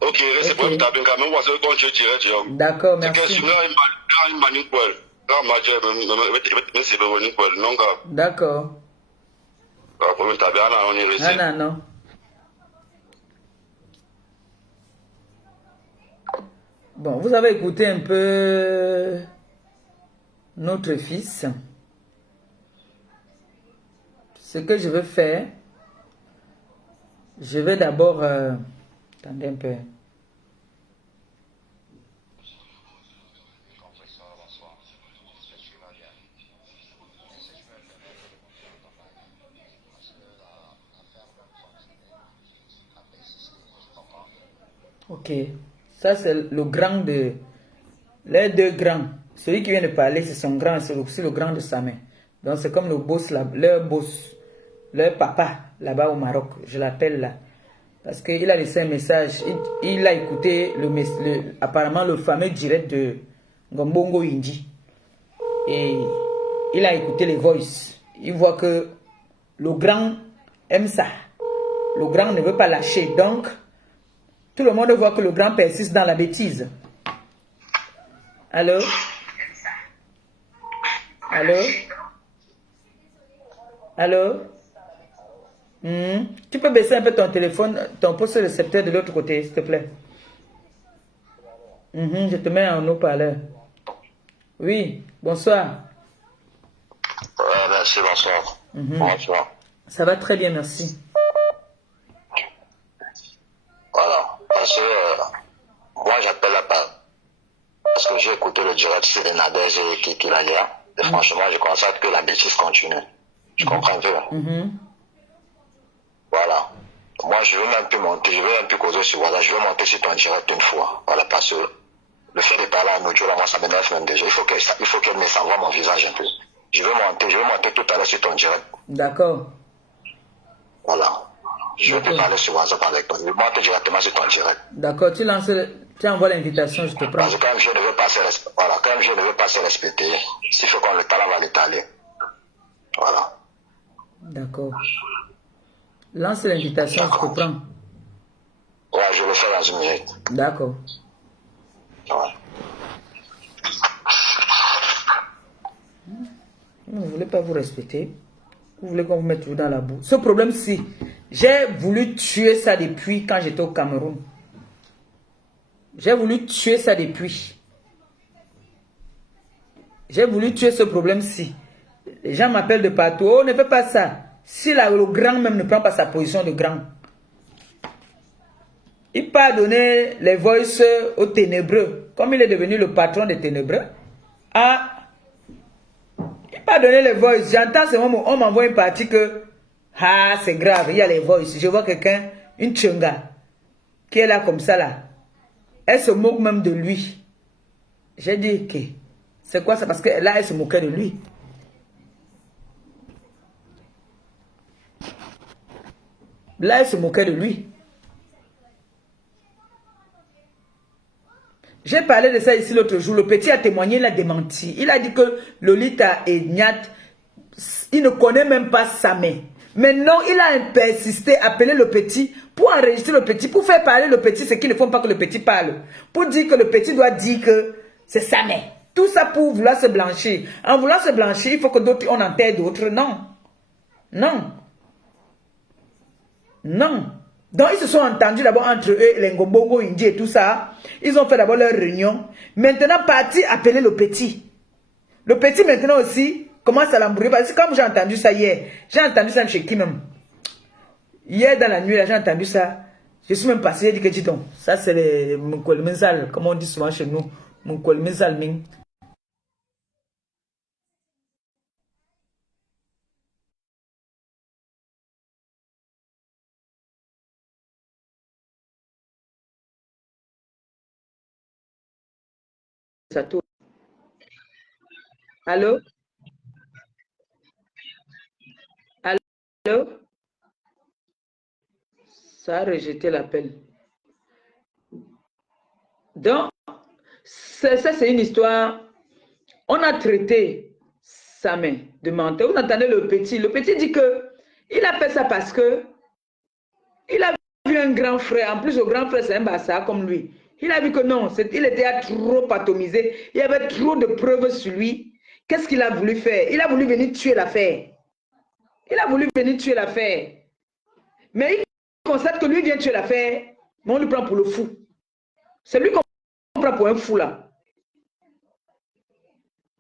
Ok, reste pour me taper quand même, on va se continuer direct. D'accord, merci. C'est que il manipule. Quand ma dieu, mais c'est venu pour le non, gars. D'accord. Pour me taper, on est resté. Ah non. Bon, vous avez écouté un peu notre fils. Ce que je vais faire, je vais d'abord... attendez un peu. Ok. Ça, c'est le grand de... Les deux grands. Celui qui vient de parler, c'est son grand, c'est aussi le grand de sa main. Donc, c'est comme le boss, leur papa, là-bas au Maroc. Je l'appelle là. Parce qu'il a laissé un message. Il a écouté apparemment le fameux direct de Ngombongo Indi. Et il a écouté les voices. Il voit que le grand aime ça. Le grand ne veut pas lâcher. Donc, tout le monde voit que le grand persiste dans la bêtise. Allô? Tu peux baisser un peu ton téléphone, ton poste récepteur de l'autre côté, s'il te plaît. Je te mets en haut-parleur. Oui, bonsoir. Merci, bonsoir. Bonsoir. Ça va très bien, merci. Voilà. Parce que moi, j'appelle la part. Parce que j'ai écouté le direct sur les Nadège et qui l'a lien. Et franchement, je constate que la bêtise continue. Je comprends un peu. Voilà. Moi, je veux même plus monter, je veux même plus causer sur voilà, je veux monter sur ton direct une fois. Voilà, parce que le fait de parler en audio, là, moi, ça m'énerve même déjà. Il faut qu'elle me s'envoie mon visage un peu. Je veux monter tout à l'heure sur ton direct. D'accord. Voilà. Je vais te parler sur WhatsApp avec toi. Je monte directement sur ton direct. D'accord, tu envoies l'invitation, je te prends. Parce que quand je ne veux pas se respecter, voilà, quand je ne veux pas se respecter, s'il faut qu'on le talent, on va l'étaler. Voilà. D'accord. Lance l'invitation, je te prends. Ouais, je le fais dans une minute. D'accord. Ouais. Vous ne voulez pas vous respecter. Vous voulez qu'on vous mette tout dans la boue. Ce problème-ci, j'ai voulu tuer ça depuis quand j'étais au Cameroun. J'ai voulu tuer ça depuis. J'ai voulu tuer ce problème-ci. Les gens m'appellent de partout. Oh, ne fais pas ça. Si le grand même ne prend pas sa position de grand, il part donner les voices aux ténébreux. Comme il est devenu le patron des ténébreux, il part donner les voices. J'entends ce moment, on m'envoie une partie que, c'est grave, il y a les voices. Je vois quelqu'un, une tchunga, qui est là comme ça là. Elle se moque même de lui. J'ai dit que, c'est quoi ça? Parce que là, elle se moquait de lui. Là, elle se moquait de lui. J'ai parlé de ça ici l'autre jour. Le petit a témoigné, il a démenti. Il a dit que Lolita et Nyat, il ne connaît même pas sa mère. Maintenant, il a persisté, appelé le petit pour enregistrer le petit, pour faire parler le petit, ce qu'ils ne font pas que le petit parle. Pour dire que le petit doit dire que c'est sa mère. Tout ça pour vouloir se blanchir. En voulant se blanchir, il faut que d'autres, on enterre d'autres. Non. Non. Non. Donc, ils se sont entendus d'abord entre eux, les Ngombongo, Indi et tout ça. Ils ont fait d'abord leur réunion. Maintenant, parti appeler le petit. Le petit, maintenant aussi, commence à l'embrouiller. Parce que comme j'ai entendu ça hier, j'ai entendu ça chez qui même. Hier, dans la nuit, j'ai entendu ça. Je suis même passé, j'ai dit que dis donc, ça c'est les Moukolmenzal, comme on dit souvent chez nous. Moukolmenzal Ming. Ça tourne. Allô? Allô? Ça a rejeté l'appel. Donc, ça c'est une histoire. On a traité sa main de menteur. Vous entendez le petit. Le petit dit que il a fait ça parce que il a vu un grand frère. En plus, le grand frère, c'est un bassa comme lui. Il a vu que non, il était trop atomisé. Il y avait trop de preuves sur lui. Qu'est-ce qu'il a voulu faire? Il a voulu venir tuer l'affaire. Il a voulu venir tuer l'affaire. Mais il constate que lui vient tuer l'affaire, mais on lui prend pour le fou. C'est lui qu'on prend pour un fou là.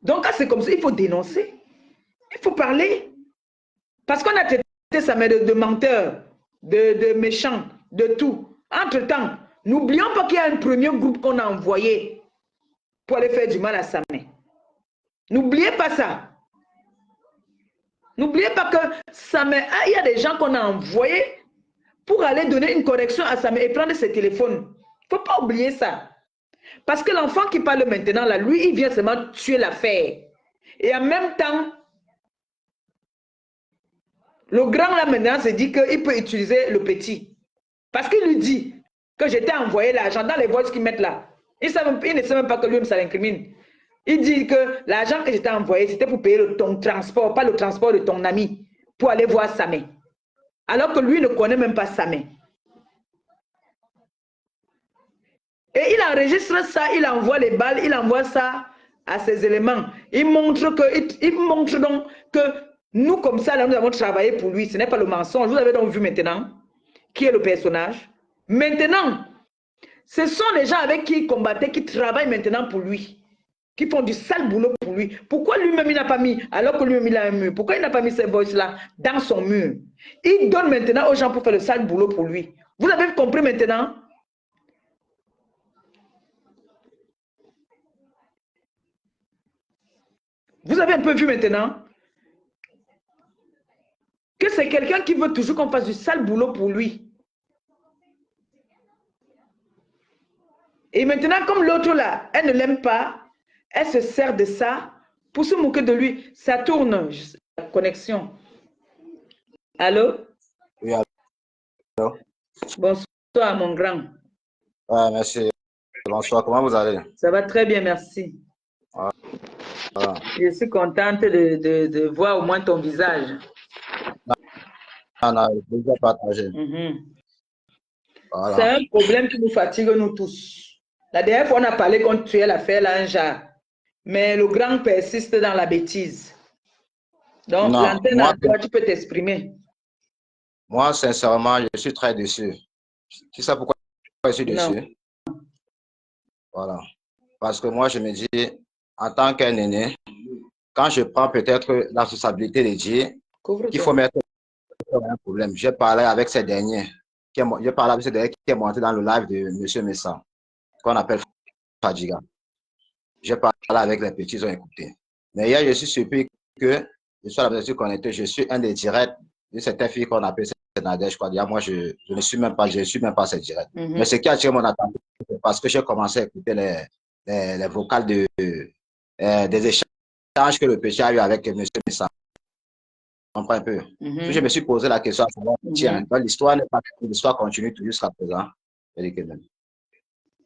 Donc, c'est comme ça, il faut dénoncer. Il faut parler. Parce qu'on a traité sa mère de menteur, de méchant, de tout. Entre-temps, n'oublions pas qu'il y a un premier groupe qu'on a envoyé pour aller faire du mal à sa mère. N'oubliez pas ça. N'oubliez pas que sa mère, il y a des gens qu'on a envoyés pour aller donner une correction à sa mère et prendre ses téléphones. Il ne faut pas oublier ça. Parce que l'enfant qui parle maintenant, là, lui, il vient seulement tuer l'affaire. Et en même temps, le grand, là, maintenant, se dit qu'il peut utiliser le petit. Parce qu'il lui dit que j'étais envoyé l'argent dans les voices qu'ils mettent là. Il ne sait même pas que lui-même, ça l'incrimine. Il dit que l'argent que j'étais envoyé, c'était pour payer ton transport, pas le transport de ton ami, pour aller voir sa mère. Alors que lui ne connaît même pas sa mère. Et il enregistre ça, il envoie les balles, il envoie ça à ses éléments. Il montre donc que nous, comme ça, là, nous avons travaillé pour lui. Ce n'est pas le mensonge. Vous avez donc vu maintenant qui est le personnage. Maintenant, ce sont les gens avec qui il combattait, qui travaillent maintenant pour lui, qui font du sale boulot pour lui. Pourquoi lui-même il n'a pas mis, alors que lui-même il a un mur, pourquoi il n'a pas mis ces voices-là dans son mur? Il donne maintenant aux gens pour faire le sale boulot pour lui. Vous avez compris maintenant? Vous avez un peu vu maintenant que c'est quelqu'un qui veut toujours qu'on fasse du sale boulot pour lui. Et maintenant, comme l'autre là, elle ne l'aime pas, elle se sert de ça pour se moquer de lui. Ça tourne, la connexion. Allô? Oui, allô? Bonsoir, mon grand. Ouais, merci. Bonsoir, comment vous allez? Ça va très bien, merci. Ah. Je suis contente de voir au moins ton visage. Non, déjà partagé. Voilà. C'est un problème qui nous fatigue, nous tous. La dernière fois, on a parlé qu'on tuait l'affaire là, un genre. Mais le grand persiste dans la bêtise. Donc, l'antenne à toi, tu peux t'exprimer. Moi, sincèrement, je suis très déçu. Tu sais pourquoi je suis déçu? Non. Voilà. Parce que moi, je me dis, en tant qu'un aîné, quand je prends peut-être la responsabilité de dire qu'il faut mettre un problème, j'ai parlé avec ces derniers. je parle avec celui qui est monté dans le live de M. Messa, qu'on appelle Fadjiga. J'ai parlé avec les petits, ils ont écouté. Mais hier, je suis surpris que je sois là, je suis connecté, je suis un des directs de cette fille qu'on appelle Nadège. Moi, je ne suis même pas, ces directs. Mais ce qui a attiré mon attention, c'est parce que j'ai commencé à écouter les vocales des échanges que le petit a eu avec M. Messa. On comprend un peu. Je me suis posé la question à savoir, tiens, l'histoire n'est pas finie, l'histoire continue tout jusqu'à présent.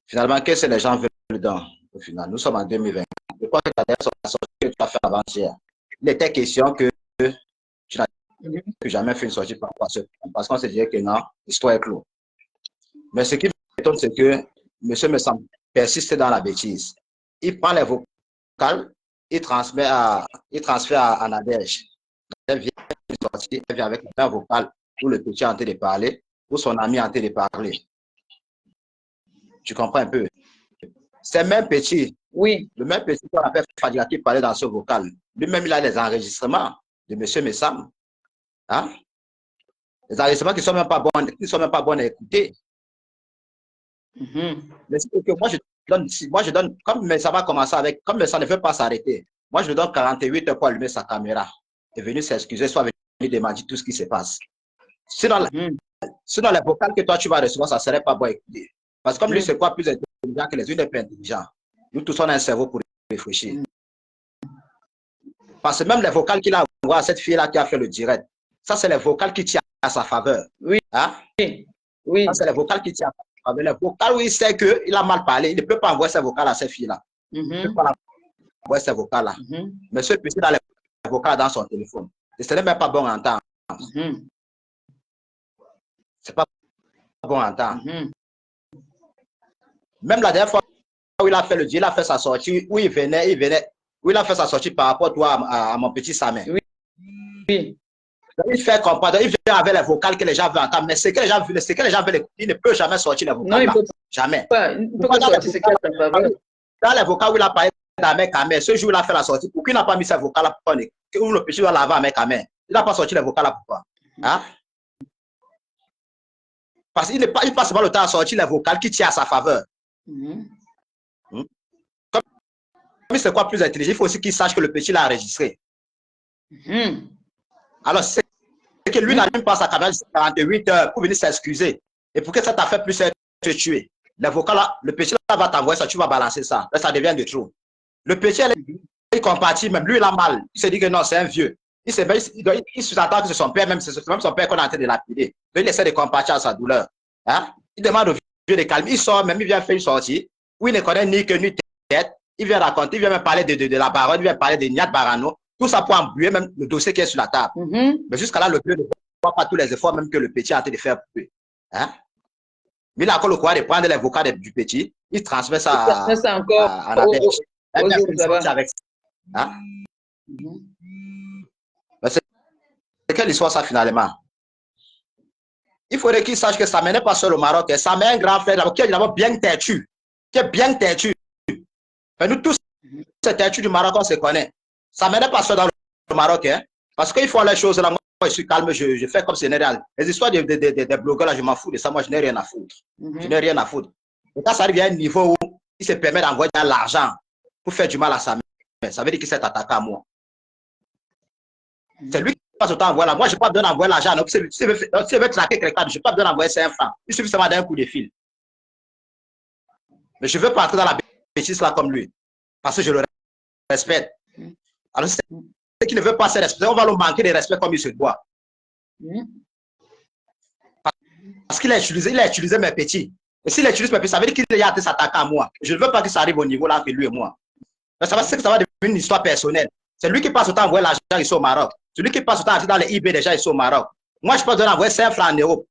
Finalement, qu'est-ce que les gens veulent dans au final? Nous sommes en 2020. Je crois que la dernière sortie que tu as fait avant-hier, il était question que tu n'as jamais fait une sortie par rapport à ce point, parce qu'on se disait que non, l'histoire est close. Mais ce qui m'étonne, c'est que monsieur me semble persiste dans la bêtise. Il prend les vocales, il transfère à Nadège. Elle vient sortir, elle vient avec un vocal où le petit est en train de parler, où son ami est en train de parler. Tu comprends un peu? C'est même petit. Oui. Le même petit qu'on appelle Fadjiga qui parlait dans ce vocal. Lui-même, il a les enregistrements de M. Messam. Hein? Les enregistrements qui ne sont même pas bons à écouter. Mais c'est que moi, je donne, comme ça va commencer avec, comme ça ne veut pas s'arrêter, moi, je lui donne 48 heures pour allumer sa caméra. Et venir s'excuser, soit venir demander tout ce qui se passe. Sinon, les vocales que toi, tu vas recevoir, ça ne serait pas bon à écouter. Parce que comme lui, c'est quoi plus intelligent que les unes, plus intelligents. Nous tous, on a un cerveau pour réfléchir. Parce que même les vocales qu'il a envoyées à cette fille-là qui a fait le direct, ça, c'est les vocales qui tirent à sa faveur. Oui. Hein? Oui. Ça, c'est les vocales qui tirent à sa faveur. Les vocales où il sait qu'il a mal parlé, il ne peut pas envoyer ses vocales à cette fille-là. Il ne peut pas envoyer ses vocales-là. Mais ce petit dans les vocales dans son téléphone. Et ce n'est même pas bon à entendre. C'est pas bon à entendre. Même la dernière fois où il a fait le deal, il a fait sa sortie, où il a fait sa sortie par rapport à mon petit Samin. Oui. Il fait comprendre, il vient avec les vocales que les gens veulent entendre, mais ce que les gens veulent écouter, il ne peut jamais sortir les vocales. Non, jamais. Il peut pas sortir ce qu'il a à sa faveur. Dans les vocales où il a parlé d'Ahmed Kamel, ce jour où il a fait la sortie, pourquoi il n'a pas mis ses vocales là pour où le petit doit laver Ahmed Kamel? Il n'a pas sorti les vocales là pourquoi? Hein? Parce qu'il passe pas le temps à sortir les vocales qui tirent à sa faveur. Comme c'est quoi plus intelligent, il faut aussi qu'il sache que le petit l'a enregistré. Alors, c'est que lui n'a même pas sa caméra de 48 heures pour venir s'excuser. Et pour que ça t'a fait plus te tuer. Les vocales là, le petit là va t'envoyer ça, tu vas balancer ça. Là, ça devient de trop. Le petit, il compatit, même lui, il a mal. Il se dit que non, c'est un vieux. Il s'attend que c'est son père, même son père qu'on est en train de lapider. Donc, il essaie de compatir à sa douleur. Hein? Il demande au vieux de calmer. Il sort, même il vient faire une sortie où il ne connaît ni queue ni tête. Il vient raconter, il vient même parler de la baronne, il vient parler de Niat Barano. Tout ça pour embuer même le dossier qui est sur la table. Mais jusqu'à là, le vieux ne voit pas tous les efforts même que le petit a en train de faire pour lui. Hein? Mais il a encore le courage de prendre les vocales du petit, il transmet ça à la bêche. Avec ça. Hein? C'est quelle histoire ça finalement? Il faudrait qu'il sache que ça n'est pas seul au Maroc, ça met un grand frère qui est d'abord bien têtu. Qui est bien têtu. Mais nous tous, ces têtus du Maroc, on se connaît. Ça n'est pas seul dans le Maroc, hein? Parce qu'il faut les choses là. Moi, je suis calme, je fais comme si c'était réel. Les histoires des blogueurs là, je m'en fous de ça. Moi, je n'ai rien à foutre. Je n'ai rien à foutre. Et quand ça arrive à un niveau où il se permet d'envoyer de l'argent pour faire du mal à sa mère, ça veut dire qu'il s'est attaqué à moi. C'est lui qui passe autant envoyer là. Moi, je n'ai pas besoin d'envoyer l'argent. Donc, s'il veut traquer quelqu'un, je n'ai pas besoin d'envoyer 5 francs. Il suffit seulement d'un coup de fil. Mais je ne veux pas entrer dans la bêtise là comme lui. Parce que je le respecte. Alors, c'est qu'il ne veut pas se respecter, on va lui manquer de respect comme il se doit. Parce qu'il a utilisé mes petits. Et s'il utilise mes petits, ça veut dire qu'il a été s'attaquer à moi. Je ne veux pas que ça arrive au niveau là que lui et moi. Mais ça va devenir une histoire personnelle. C'est lui qui passe autant à envoyer l'argent ici au Maroc. C'est lui qui passe autant à dans les eBay déjà ici au Maroc. Moi, je peux donner envoyer 5 francs en Europe.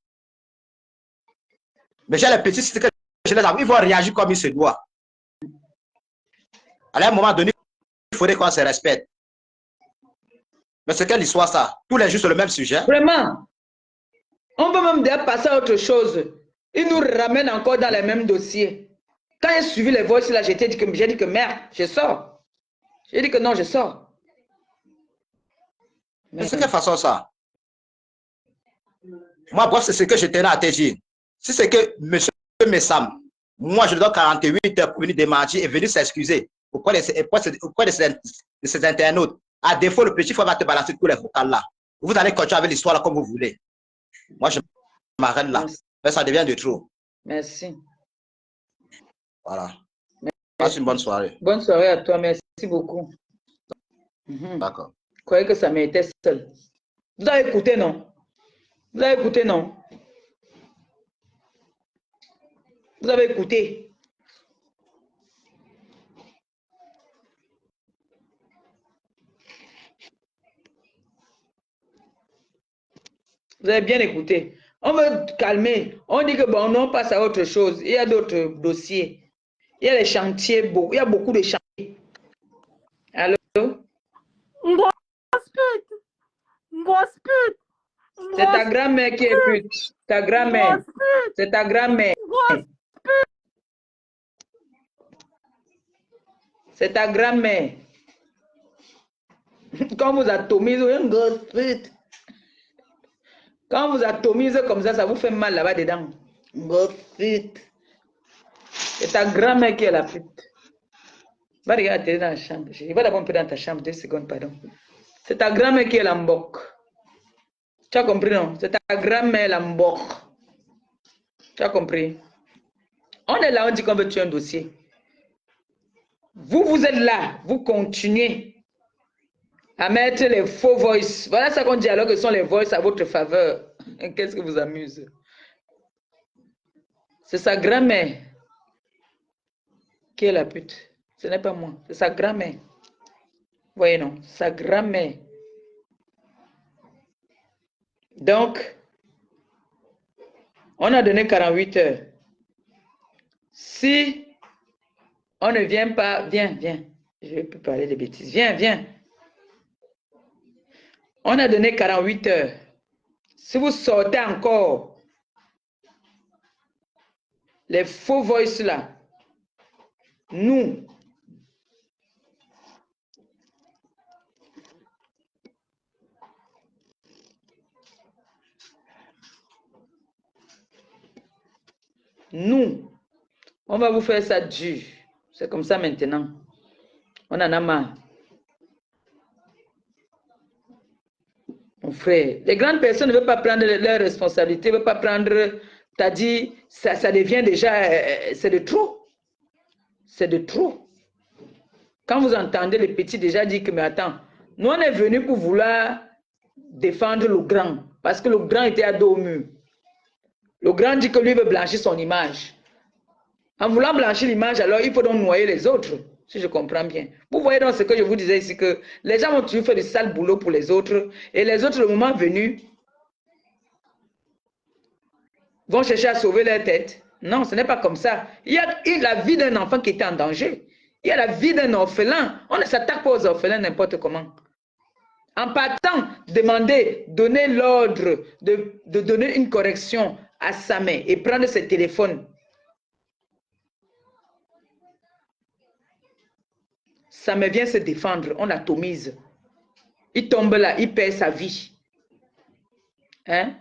Mais j'ai les petits, c'est que je les envoie, ils vont réagir comme il se doit. À un moment donné, il faudrait qu'on se respecte. Mais c'est quelle histoire ça? Tous les jours sur le même sujet. Vraiment. On peut même déjà passer à autre chose. Ils nous ramènent encore dans les mêmes dossiers. Quand j'ai suivi les voices là, j'ai dit que merde, je sors. J'ai dit que non, je sors. Mais c'est quelle façon ça? Moi, bref, c'est ce que je tenais à te dire. Si c'est que monsieur Messam, moi je lui donne 48 heures pour venir démentir et venir s'excuser auprès de ces internautes. À défaut, le petit frère va te balancer tous les vocales là. Vous allez continuer avec l'histoire là comme vous voulez. Moi, je m'arrête là. Mais ça devient de trop. Merci. Voilà. Passe une bonne soirée. Bonne soirée à toi. Merci beaucoup. D'accord. Je croyais que ça m'était seul. Vous avez écouté, non? Vous avez écouté, non? Vous avez écouté? Vous avez bien écouté. On veut calmer. On dit que bon, on passe à autre chose. Il y a d'autres dossiers. Il y a les chantiers, il y a beaucoup de chantiers. Allô? C'est ta grand-mère qui est pute. Ta grand-mère. C'est ta grand-mère. C'est ta grand-mère. Quand vous atomisez une grosse pute. Quand vous atomisez comme ça vous fait mal là-bas dedans. Grosse pute. C'est ta grand-mère qui est la pute. Va regarder dans la chambre. Je vais d'abord un peu dans ta chambre, 2 secondes, pardon. C'est ta grand-mère qui est la mbok. Tu as compris, non? C'est ta grand-mère la mbok. Tu as compris? On est là, on dit qu'on veut tuer un dossier. Vous êtes là, vous continuez à mettre les faux voice. Voilà ça qu'on dit alors que ce sont les voice à votre faveur. Qu'est-ce que vous amuse? C'est sa grand-mère qui est la pute. Ce n'est pas moi, c'est sa grand-mère. Voyez non, sa grand-mère. Donc, on a donné 48 heures. Si on ne vient pas, viens. Je ne vais plus parler de bêtises. Viens. On a donné 48 heures. Si vous sortez encore les faux voice là, nous, on va vous faire ça dur. C'est comme ça maintenant. On en a marre. Mon frère, les grandes personnes ne veulent pas prendre leurs responsabilités, ne veulent pas prendre, t'as dit, ça devient déjà, c'est de trop. C'est de trop. Quand vous entendez les petits déjà dire que, mais attends, nous on est venus pour vouloir défendre le grand, parce que le grand était à dos au mur. Le grand dit que lui veut blanchir son image. En voulant blanchir l'image, alors il faut donc noyer les autres, si je comprends bien. Vous voyez donc ce que je vous disais ici, que les gens vont toujours faire du sale boulot pour les autres, et les autres, le moment venu, vont chercher à sauver leur tête. Non, ce n'est pas comme ça. Il y a la vie d'un enfant qui était en danger. Il y a la vie d'un orphelin. On ne s'attaque pas aux orphelins n'importe comment. En partant, demander, donner l'ordre de donner une correction à sa main et prendre ses téléphones. Ça me vient se défendre, on atomise. Il tombe là, il perd sa vie. Hein?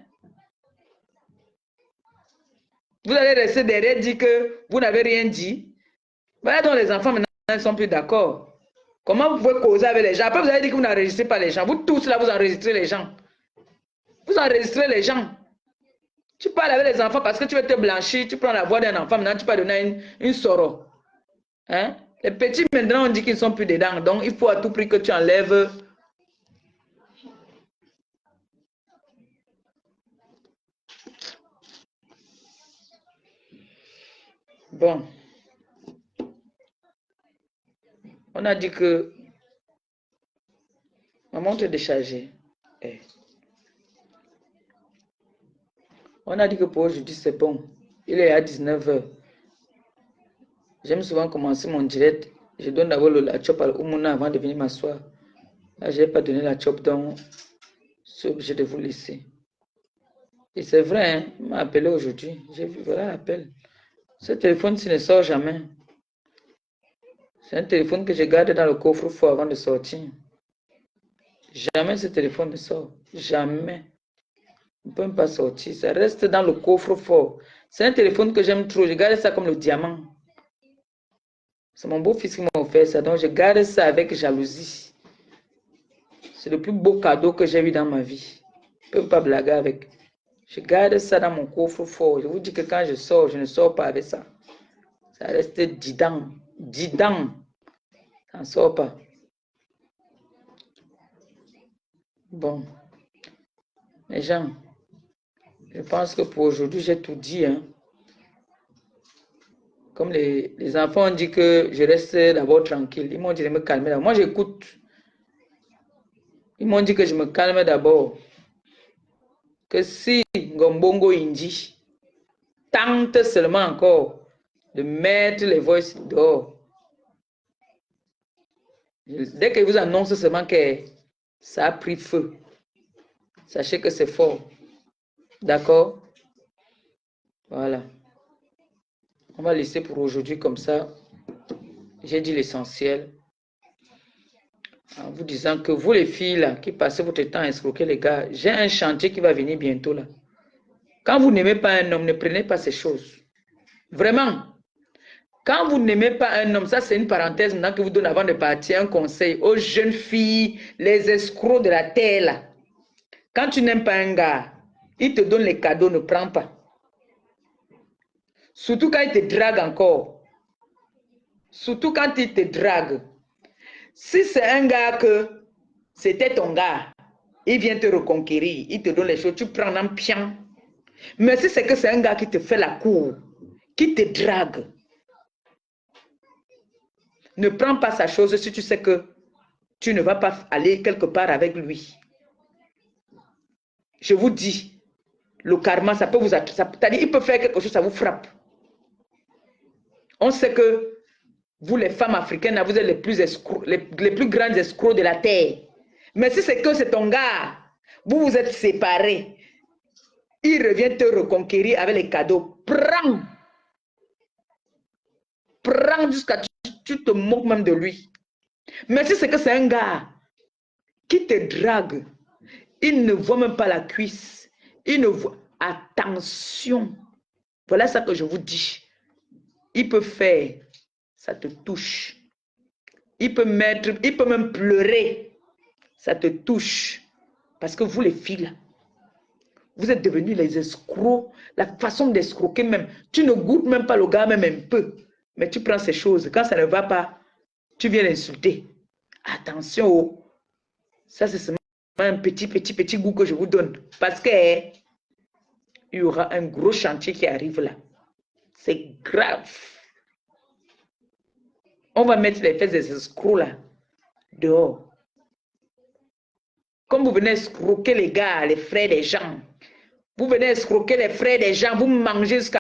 Vous allez rester derrière et dire que vous n'avez rien dit. Voilà donc les enfants maintenant ne sont plus d'accord. Comment vous pouvez causer avec les gens? Après vous allez dire que vous n'enregistrez pas les gens. Vous tous là, vous enregistrez les gens. Vous enregistrez les gens. Tu parles avec les enfants parce que tu veux te blanchir, tu prends la voix d'un enfant, maintenant tu peux donner une soror. Hein? Les petits maintenant on dit qu'ils ne sont plus dedans, donc il faut à tout prix que tu enlèves. Bon. On a dit que ma montre est déchargée. On a dit que pour aujourd'hui c'est bon. Il est à 19 h. J'aime souvent commencer mon direct. Je donne d'abord la chop à l'Oumuna avant de venir m'asseoir. Là, je n'ai pas donné la chop, donc je suis obligé de vous laisser. Et c'est vrai, hein, il m'a appelé aujourd'hui. J'ai vu, voilà l'appel. Ce téléphone-ci ne sort jamais. C'est un téléphone que je garde dans le coffre-fort avant de sortir. Jamais ce téléphone ne sort. Jamais. ne peut même pas sortir. Ça reste dans le coffre-fort. C'est un téléphone que j'aime trop. Je garde ça comme le diamant. C'est mon beau-fils qui m'a offert ça. Donc, je garde ça avec jalousie. C'est le plus beau cadeau que j'ai eu dans ma vie. Je ne peux pas blaguer avec. Je garde ça dans mon coffre-fort. Je vous dis que quand je sors, je ne sors pas avec ça. Ça reste 10 ans. 10 ans. Ça ne sort pas. Bon. Les gens, je pense que pour aujourd'hui, j'ai tout dit. Hein. Comme les enfants ont dit que je reste d'abord tranquille. Ils m'ont dit de me calmer. Moi, j'écoute. Ils m'ont dit que je me calme d'abord. Que si Ngombongo Indi tente seulement encore de mettre les voices dehors, dès qu'il vous annonce seulement que ça a pris feu, sachez que c'est fort. D'accord? Voilà. On va laisser pour aujourd'hui comme ça. J'ai dit l'essentiel. En vous disant que vous les filles là, qui passez votre temps à escroquer les gars, j'ai un chantier qui va venir bientôt là. Quand vous n'aimez pas un homme, ne prenez pas ces choses. Vraiment. Quand vous n'aimez pas un homme, ça c'est une parenthèse maintenant que vous donne avant de partir un conseil aux jeunes filles, les escrocs de la terre là. Quand tu n'aimes pas un gars, il te donne les cadeaux, ne prends pas. Surtout quand il te drague encore. Surtout quand il te drague. Si c'est un gars que c'était ton gars, il vient te reconquérir, il te donne les choses, tu prends un pion. Mais si c'est que c'est un gars qui te fait la cour, qui te drague, ne prends pas sa chose si tu sais que tu ne vas pas aller quelque part avec lui. Je vous dis, le karma, ça peut vous attirer. C'est-à-dire, il peut faire quelque chose, ça vous frappe. On sait que vous, les femmes africaines, vous êtes les plus grandes escrocs de la terre. Mais si c'est que c'est ton gars, vous vous êtes séparés, il revient te reconquérir avec les cadeaux. Prends. Prends jusqu'à tu te moques même de lui. Mais si c'est que c'est un gars qui te drague, il ne voit même pas la cuisse. Il ne voit... Attention. Voilà ça que je vous dis. Il peut faire, ça te touche. Il peut même pleurer, ça te touche. Parce que vous les filles, là, vous êtes devenus les escrocs. La façon d'escroquer même. Tu ne goûtes même pas le gars même un peu. Mais tu prends ces choses. Quand ça ne va pas, tu viens l'insulter. Attention. Ça, c'est seulement un petit goût que je vous donne. Parce que il y aura un gros chantier qui arrive là. C'est grave. On va mettre les fesses des escrocs là dehors. Comme vous venez escroquer les gars, les frères des gens. Vous venez escroquer les frères des gens. Vous mangez jusqu'à...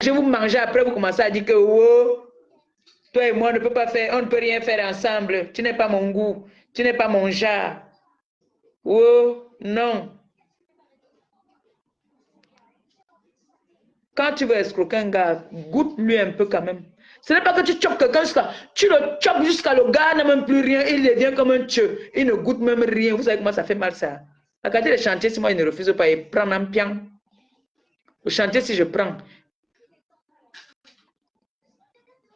Vous mangez après, vous commencez à dire que oh, toi et moi, on ne peut pas faire, on ne peut rien faire ensemble. Tu n'es pas mon goût. Tu n'es pas mon genre. Oh, non. Quand tu veux escroquer un gars, goûte-lui un peu quand même. Ce n'est pas que tu chopes quelqu'un jusqu'à... Tu le chopes jusqu'à le gars n'a même plus rien. Il devient comme un tcheu. Il ne goûte même rien. Vous savez comment ça fait mal ça. Regardez les chantiers, si moi il ne refuse pas, il prend un pion. Le chantier, si je prends.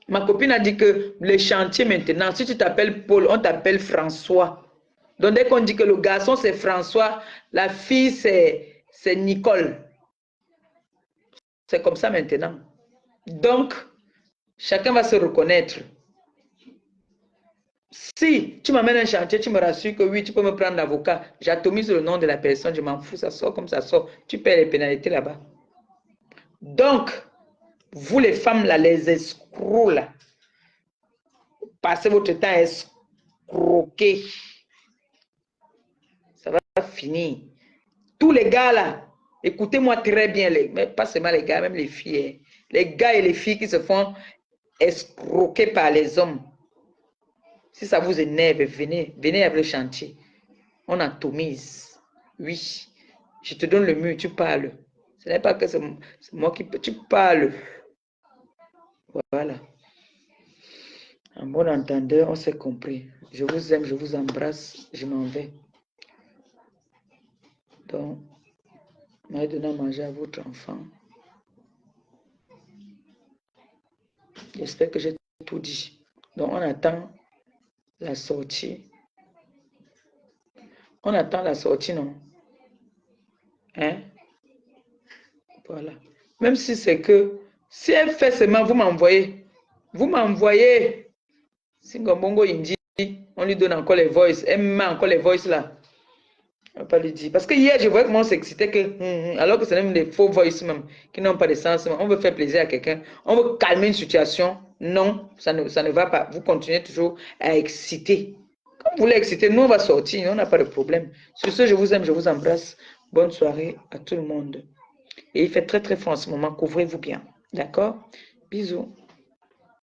Ma copine a dit que les chantiers maintenant, si tu t'appelles Paul, on t'appelle François. Donc dès qu'on dit que le garçon c'est François, la fille c'est Nicole. C'est comme ça maintenant. Donc, chacun va se reconnaître. Si tu m'amènes un chantier, tu me rassures que oui, tu peux me prendre l'avocat. J'atomise le nom de la personne, je m'en fous, ça sort comme ça sort. Tu paies les pénalités là-bas. Donc, vous les femmes là, les escrocs là, passez votre temps à escroquer. Ça va finir. Tous les gars là, écoutez-moi très bien, mais pas seulement les gars, même les filles. Les gars et les filles qui se font escroquer par les hommes. Si ça vous énerve, venez avec le chantier. On atomise. Oui. Je te donne le mur, tu parles. Ce n'est pas que c'est moi qui... Tu parles. Voilà. En bon entendeur, on s'est compris. Je vous aime, je vous embrasse, je m'en vais. Donc, Vous m'avez donné à manger à votre enfant. J'espère que j'ai tout dit. Donc, on attend la sortie. On attend la sortie, non? Hein? Voilà. Même si c'est que, si elle fait seulement, vous m'envoyez. Vous m'envoyez. Si Ngombongo Indi, on lui donne encore les voices. Elle met encore les voices là. On va pas lui dire. Parce que hier, je voyais comment on s'excitait que, alors que c'est même des faux voices même, qui n'ont pas de sens. On veut faire plaisir à quelqu'un. On veut calmer une situation. Non, ça ne va pas. Vous continuez toujours à exciter. Quand vous voulez exciter, nous, on va sortir. On n'a pas de problème. Sur ce, je vous aime, je vous embrasse. Bonne soirée à tout le monde. Et il fait très, très froid en ce moment. Couvrez-vous bien. D'accord? Bisous.